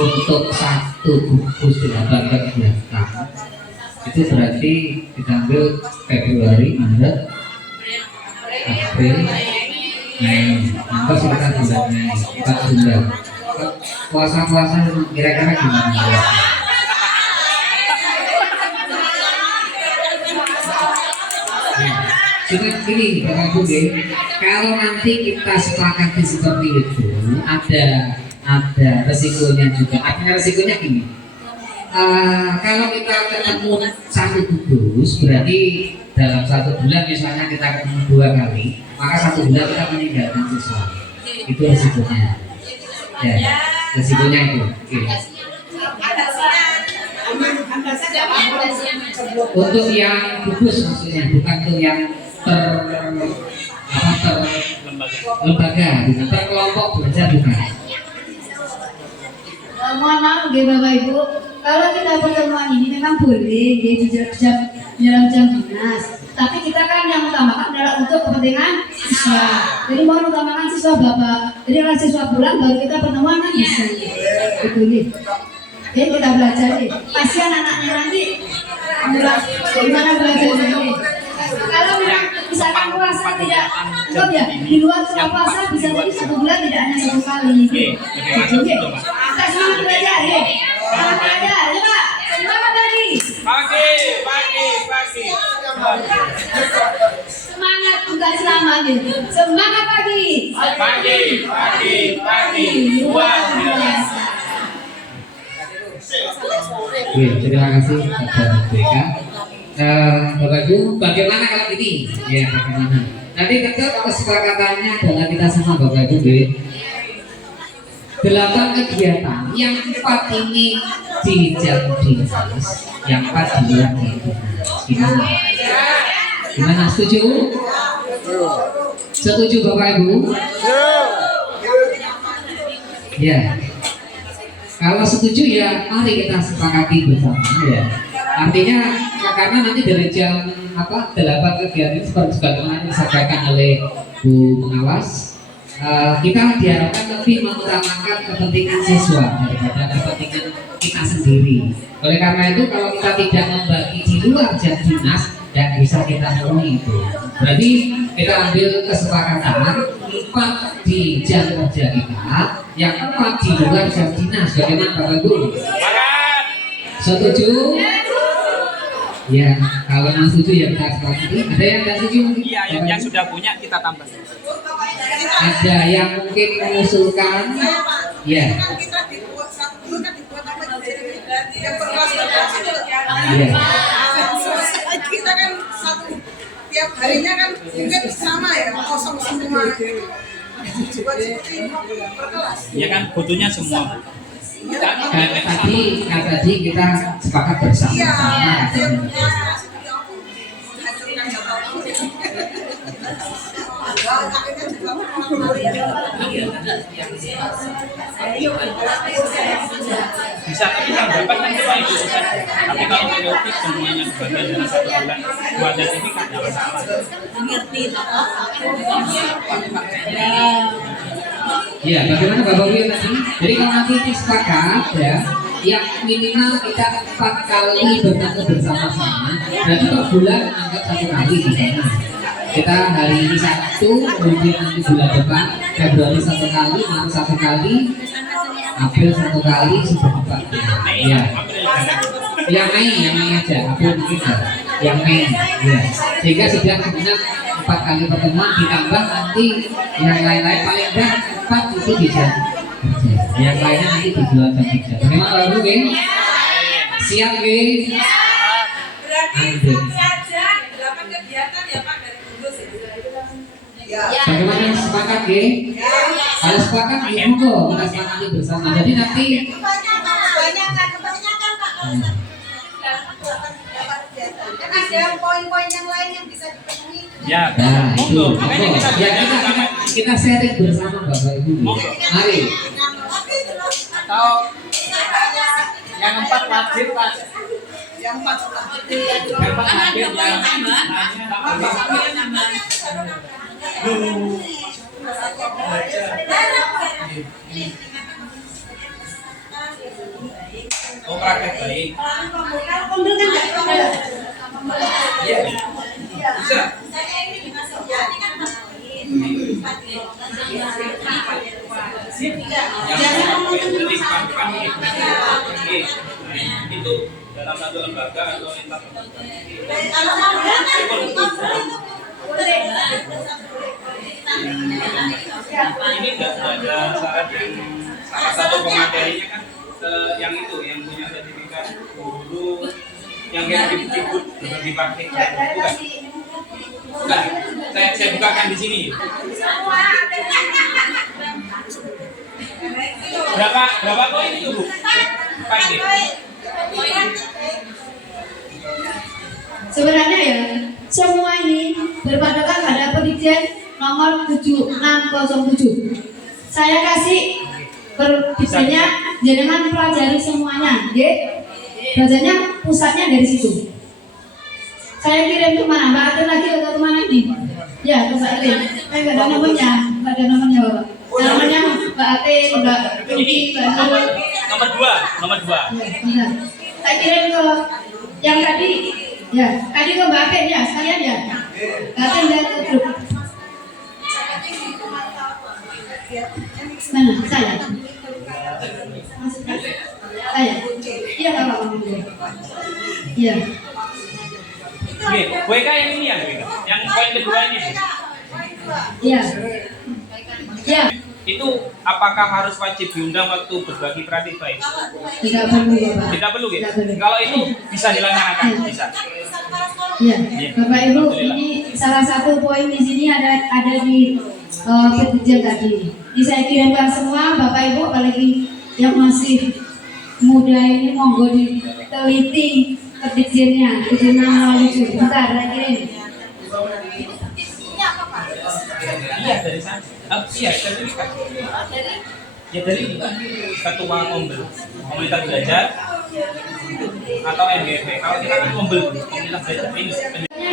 untuk satu gugus 8 kegiatan itu berarti kita ambil Februari, Maret, April, Mei, maka sekitar bulan Mei, 4 bulan. Puasa-puasa kira-kira gimana ya? Cuma ini Bapak Ibu, kalau nanti kita sepakati seperti itu, ada resikonya juga. Artinya resikonya gini. Kalau kita ketemu satu gugus, berarti dalam 1 bulan misalnya kita ketemu 2 kali, maka 1 bulan kita meninggalkan siswa. Itu resikonya. Ya, resikonya itu. Oke. Untuk yang gugus maksudnya, bukan untuk yang lembaga, bukan terkelompok belajar, bukan. Mohon maaf Bapak Ibu, kalau kita pertemuan ini memang boleh di dalam jam dinas, tapi kita kan yang utamakan adalah untuk kepentingan siswa. Jadi mohon utamakan siswa Bapak. Jadi kalau siswa pulang baru kita pertemuan kan bisa. Itu nih. Jadi kita belajar nih. Kasihan anaknya nanti gimana belajarnya nih. Kalau memang misalkan puasa tidak enggak ya di luar puasa bisa jadi 1 bulan tidak hanya 1 kali. Oke. Kita semangat belajar ya. Semangat belajar ya Pak. Semangat lagi. Pagi. Semangat bukan selamat ya. Semangat pagi. Pagi. Luar biasa. Oke, terima kasih Bapak BK. Bapak Ibu, bagaimana kalau ini? Ya, bagaimana? Nanti tetap kesepakatannya adalah kita sama Bapak Ibu, 8 kegiatan, yang 4 ini di jam dinas, yang 4 di luar dinas. Gimana? Setuju? Setuju Bapak Ibu? Ya. Kalau setuju ya, mari kita sepakati bersama ya. Artinya karena nanti dari jam 8 kegiatan ini seperti sebagaimana disampaikan oleh Bu Pengawas, kita diharapkan lebih mengutamakan kepentingan siswa daripada kepentingan kita sendiri. Oleh karena itu kalau kita tidak membagi di luar jam dinas, tidak bisa kita penuhi itu. Berarti kita ambil kesepakatan 4 di jam kerja kita, yang 4 di luar jam dinas. Bagaimana Bapak Ibu? Setuju? Ya, kalau yang setuju ya kita sepakati. Ada yang tidak setuju mungkin? Iya, yang sudah punya kita tambah. Ada yang mungkin mengusulkan? Ya. Kita dibuat 1 bulan kan dibuat apa yang berkelas Iya. kita kan tiap harinya kan mungkin sama ya, kosong semua gitu. Buat seperti berkelas. Ya kan butuhnya semua. Kan tadi kita sepakat bersama. Iya, Bisa tapi tanggapan kan cuma itu saja. Tapi kalau periode semuanya sebagian dalam 1 bulan buat sertifikat tidak masalah. Ya, bagaimana Bapak Ibu tadi? Jadi kalau nanti kita sepakat ya, yang minimal kita 4 kali bertemu bersama-sama. Berarti per bulan anggap 1 kali misalnya. Kita hari ini 1, kemudian nanti bulan depan Februari 1 kali, Maret 1 kali, April 1 kali, sudah 4 kali. Ya, yang Mei aja, April mungkin ya. yang main ya. Sehingga sudah kemudian 4 kali pertemuan ditambah nanti yang lain-lain paling enggak 4 itu bisa kerja. Yang lainnya nanti dijual jam 3. Memang baru Win? Siap Win? Berarti saja 8 kegiatan ya Pak dari Bungkus ya. Bagaimana sepakat ya? Kalau sepakat ya monggo kita sepakati bersama. Jadi nanti Kebanyakan Pak kalau kan ada poin-poin yang lain yang bisa dipenuhi. Ya, nah itu monggo. monggo. Makanya kita Ya kita sharing bersama Bapak Ibu. Monggo. Mari. Atau Yang 4 wajib Pak. yang 4 Yang 4 wajib Oh, praktek baik. Iya. Bisa. Itu dalam satu lembaga atau lintas lembaga. Ini enggak ada syarat yang salah satu pematerinya kan yang itu yang punya sertifikat guru yang kayak Dikbud berbagi praktik bukan. Bukan. Saya bukakan di sini. Berapa poin itu Bu? Pak Ide? Sebenarnya ya, semua ini berpatokan pada Perjanjian nomor 7607. Saya kasih detailnya, jangan pelajari semuanya, ya. Belajarnya pusatnya dari situ. Saya kirim kemana? Mbak Atin lagi atau kemana ini? Ya, ke Mbak Atin. Nggak ada namanya, nggak ada namanya Bapak. Namanya Mbak Atin, Mbak Ruki, Mbak Nurul. Nomor 2. Ya, benar. Saya kirim ke yang tadi. Ya, tadi ke Mbak Atin ya, sekalian ya. Mbak Atin dan ke grup. Mana? Saya. Maksudnya? Saya. Iya, Bapak. Iya. Oke, WK yang ini ya, WK. Yang poin kedua ini. Iya. Iya. Itu apakah harus wajib diundang waktu berbagi praktik baik? Tidak perlu, Bapak. Tidak perlu gitu. Tidak perlu. Kalau itu bisa dilaksanakan, bisa. Iya, Bapak Ibu, ini salah satu poin di sini ada di Perjanjian tadi. Ini saya kirimkan semua Bapak Ibu, apalagi yang masih muda ini monggo diteliti Perjanjiannya, Perjanjian 7607. Bentar, saya kirim. Iya dari sana. Iya sertifikat. Ya dari ketua Ombel, komunitas belajar atau MGP. Kalau kita kan Ombel, komunitas belajar ini.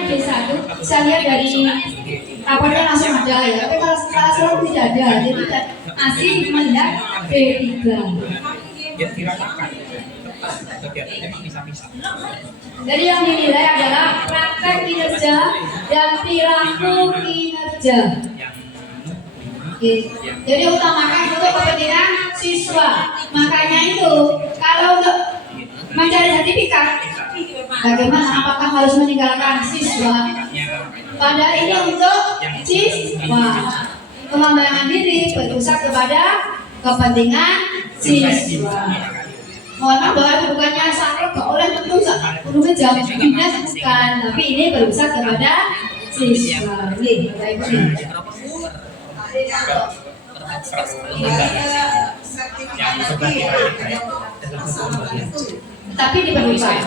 D1, saya lihat dari rapornya langsung ada ya, tapi kalau salah tidak ada, jadi masih melihat B3. Ya kira-kira kegiatan memang bisa-bisa. Jadi yang dinilai adalah praktek kinerja dan perilaku kinerja. Oke. Jadi utamakan untuk kepentingan siswa. Makanya itu kalau untuk mencari sertifikat, bagaimana? Apakah harus meninggalkan siswa? Padahal ini untuk siswa. Pengembangan diri berpusat kepada kepentingan siswa. Mohon maaf bahwa itu bukannya salah gak oleh tentu perlu jawab dinas bukan, tapi ini berpusat kepada siswa. Nih, Bapak Ibu nih. Tapi diperlukan.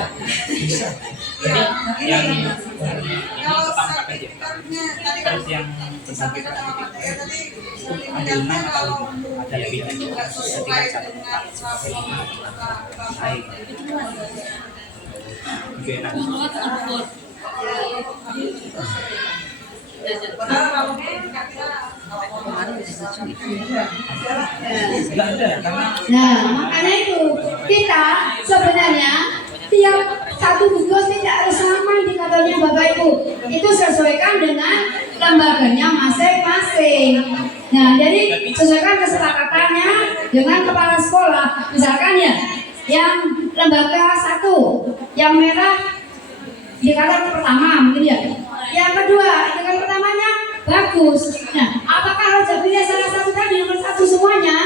Kalau sertifikatnya tadi kan disampaikan sama Pak Jaya tadi sertifikatnya kalau nggak sesuai dengan Nah, makanya itu kita sebenarnya tiap satu gugus tidak harus sama indikatornya Bapak Ibu. Itu sesuaikan dengan lembaganya masing-masing. Nah, jadi sesuaikan kesepakatannya dengan kepala sekolah. Misalkan ya, yang lembaga 1, yang merah indikator pertama mungkin ya. Yang kedua, indikator pertamanya bagus. Nah, apakah harus pilih salah satu tadi nomor satu semuanya?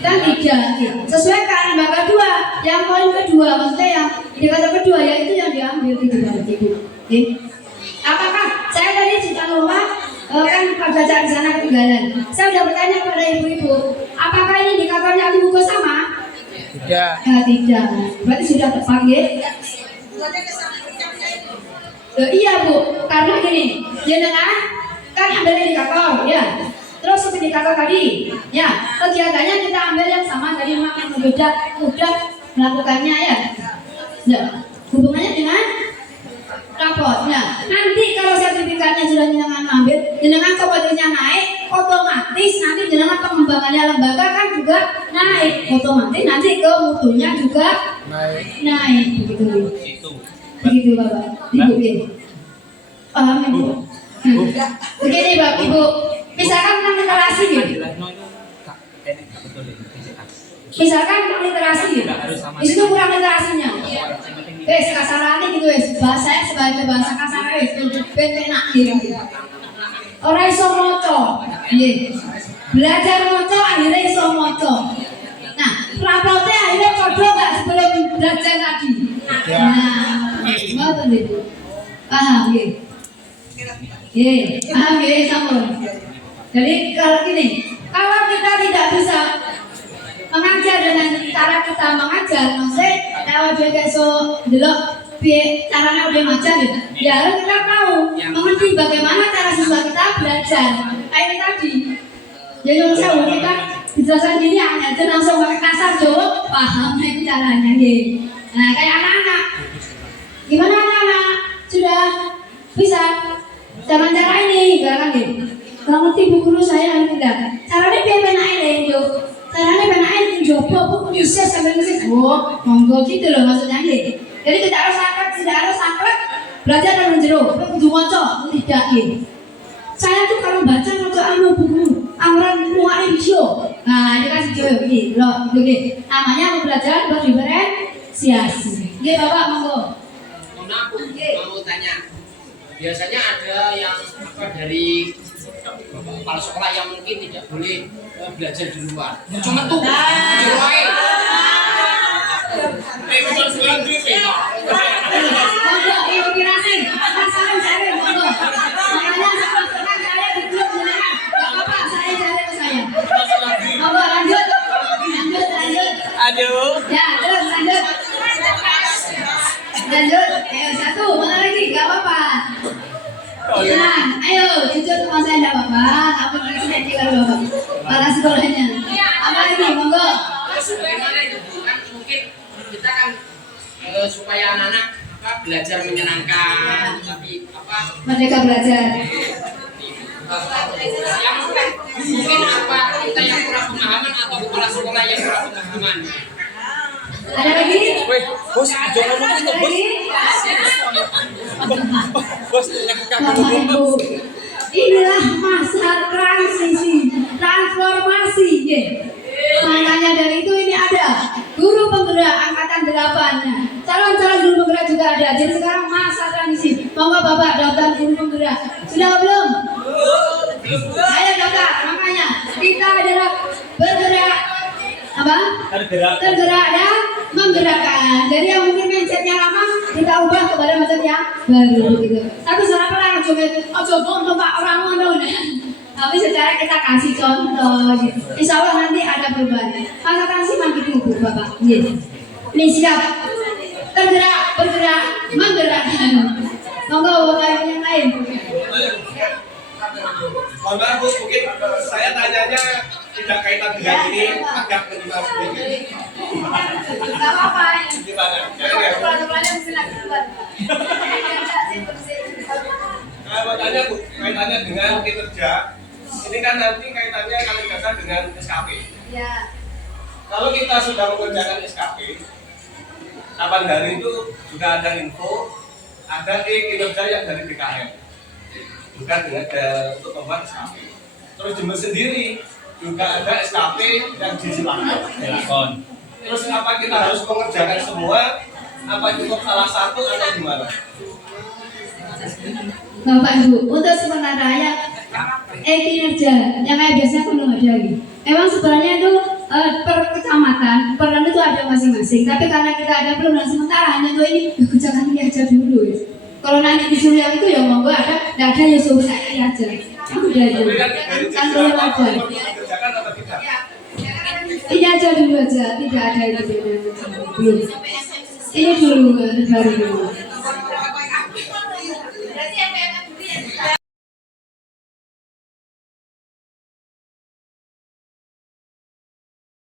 Kan tidak. Sesuaikan lembaga kedua, yang poin kedua, maksudnya yang indikator kedua yaitu yang diambil gitu Bapak Ibu. Oke. Apakah saya tadi sudah lupa kan pelajaran di sana ketinggalan. Saya sudah bertanya kepada ibu-ibu, apakah ini indikatornya di buku sama? Tidak. Tidak. Berarti sudah tepat ya? Buatnya kesampingnya itu. Iya Bu, karena gini, jenengan kan ambil indikator ya. Terus indikator tadi, ya kegiatannya kita ambil yang sama dari memang berbeda, mudah melakukannya ya. Nah, hubungannya dengan rapotnya. Nanti kalau sertifikatnya sudah jenengan ambil, jenengan kompetensinya naik, otomatis nanti jenengan pengembangannya lembaga kan juga naik, otomatis nanti ke mutunya juga naik, begitu. Begitu Bapak, Ibu ya. Paham Ibu? Begini Bapak Ibu, misalkan tentang literasi gitu. Misalkan tentang literasi gitu. Di situ kurang literasinya. Kasarannya gitu bahasanya sebagai bahasa kasar penak gitu. Orang iso maca, belajar maca akhirnya iso maca. Nah, rapotnya akhirnya podo nggak sebelum belajar tadi. Nah, ngoten Ibu. Paham nggih? Nggih, paham nggih sampun. Jadi kalau gini, kalau kita tidak bisa mengajar dengan cara kita mengajar, maksudnya lewat juga so delok caranya udah ngajar ya harus kita tahu mengerti bagaimana cara siswa kita belajar kayak tadi. Jadi kalau saya kita dijelaskan gini hanya langsung pakai kasar Jawa paham itu caranya gitu. Nah kayak anak-anak, gimana anak-anak sudah bisa dengan cara ini, kan gitu. Kalau ngerti bu guru saya tidak. Caranya biar penaik deh, caranya penaik jopo bu bisa sambil ngisi. Oh, monggo gitu loh maksudnya gitu. Jadi tidak harus sakit, belajar dan menjeru. Kudu maca, tidak gitu. Saya tuh kalau baca buku amran muari video. Nah, ini kan video ini, loh, gitu. Namanya belajar berdiferensiasi. Iya Bapak, monggo. Aku mau tanya. Biasanya ada yang dari kepala sekolah yang mungkin tidak boleh belajar di luar. Cuma tuh di luar. Monggo, inspirasi. Masalah saya monggo. Makanya saya di grup jenengan. Enggak apa-apa, saya cari ke saya. Monggo lanjut. Aduh. Ya, terus lanjut. Lanjut. Ayo satu, mana lagi? Enggak apa-apa. Nah, ayo jujur sama saya enggak apa-apa. Aku kasih nanti kalau Bapak. Para sekolahnya. Apa lagi? Monggo. Bagaimana itu kan mungkin kita kan supaya anak-anak belajar menyenangkan, tapi Merdeka belajar. yang mungkin apa kita yang kurang pemahaman atau kepala sekolah yang kurang pemahaman. Ada lagi? Weh, bos, jangan ngomong itu, bos. Bos, Bapak Ibu, inilah masa transformasi. Makanya dari itu ini ada guru penggerak angkatan 8-nya. Calon-calon guru penggerak juga ada. Jadi sekarang masa transisi. Monggo Bapak daftar guru penggerak. Sudah belum? Ayo daftar. Makanya kita adalah bergerak apa? Tergerak dan menggerakkan. Jadi yang mungkin mindsetnya lama kita ubah kepada mindset yang baru gitu. Tapi kenapa lah coba untuk orang ngono. Tapi secara kita kasih contoh, insya Allah nanti ada perubahan. Masa transiman gitu Bu Bapak. Ini siap tergerak, bergerak, menggerakkan. Monggo Bapak yang lain. Mohon maaf Bu, mungkin saya tanyanya tidak kaitan dengan ini, agak minimal sedikit. Gak apa-apa. Gimana? Kalau mungkin lagi buat. Saya mau tanya Bu, kaitannya dengan kinerja. Ini kan nanti kaitannya kalau biasa dengan SKP. Ya. Kalau kita sudah mengerjakan SKP, kapan hari itu sudah ada info, ada kinerja yang dari BKM, bukan dengan untuk membuat SKP. Terus Jember sendiri juga ada SKP yang disilakan. Terus apa kita harus mengerjakan semua? Apa cukup salah satu atau gimana? Bapak Ibu, untuk sementara ya kinerja yang kayak biasa kan belum ada lagi. Memang sebenarnya itu per kecamatan, per itu ada masing-masing. Tapi karena kita ada belum dan sementara hanya untuk ini kerjakan ini aja dulu. Ya. Kalau nanti disuruh yang itu ya monggo ada, tidak ada ya suruh saya ini aja. Udah aja. Kan belum ada. Kerjakan apa tidak? Ini aja dulu aja, tidak ada itu belum. Ini dulu baru dulu.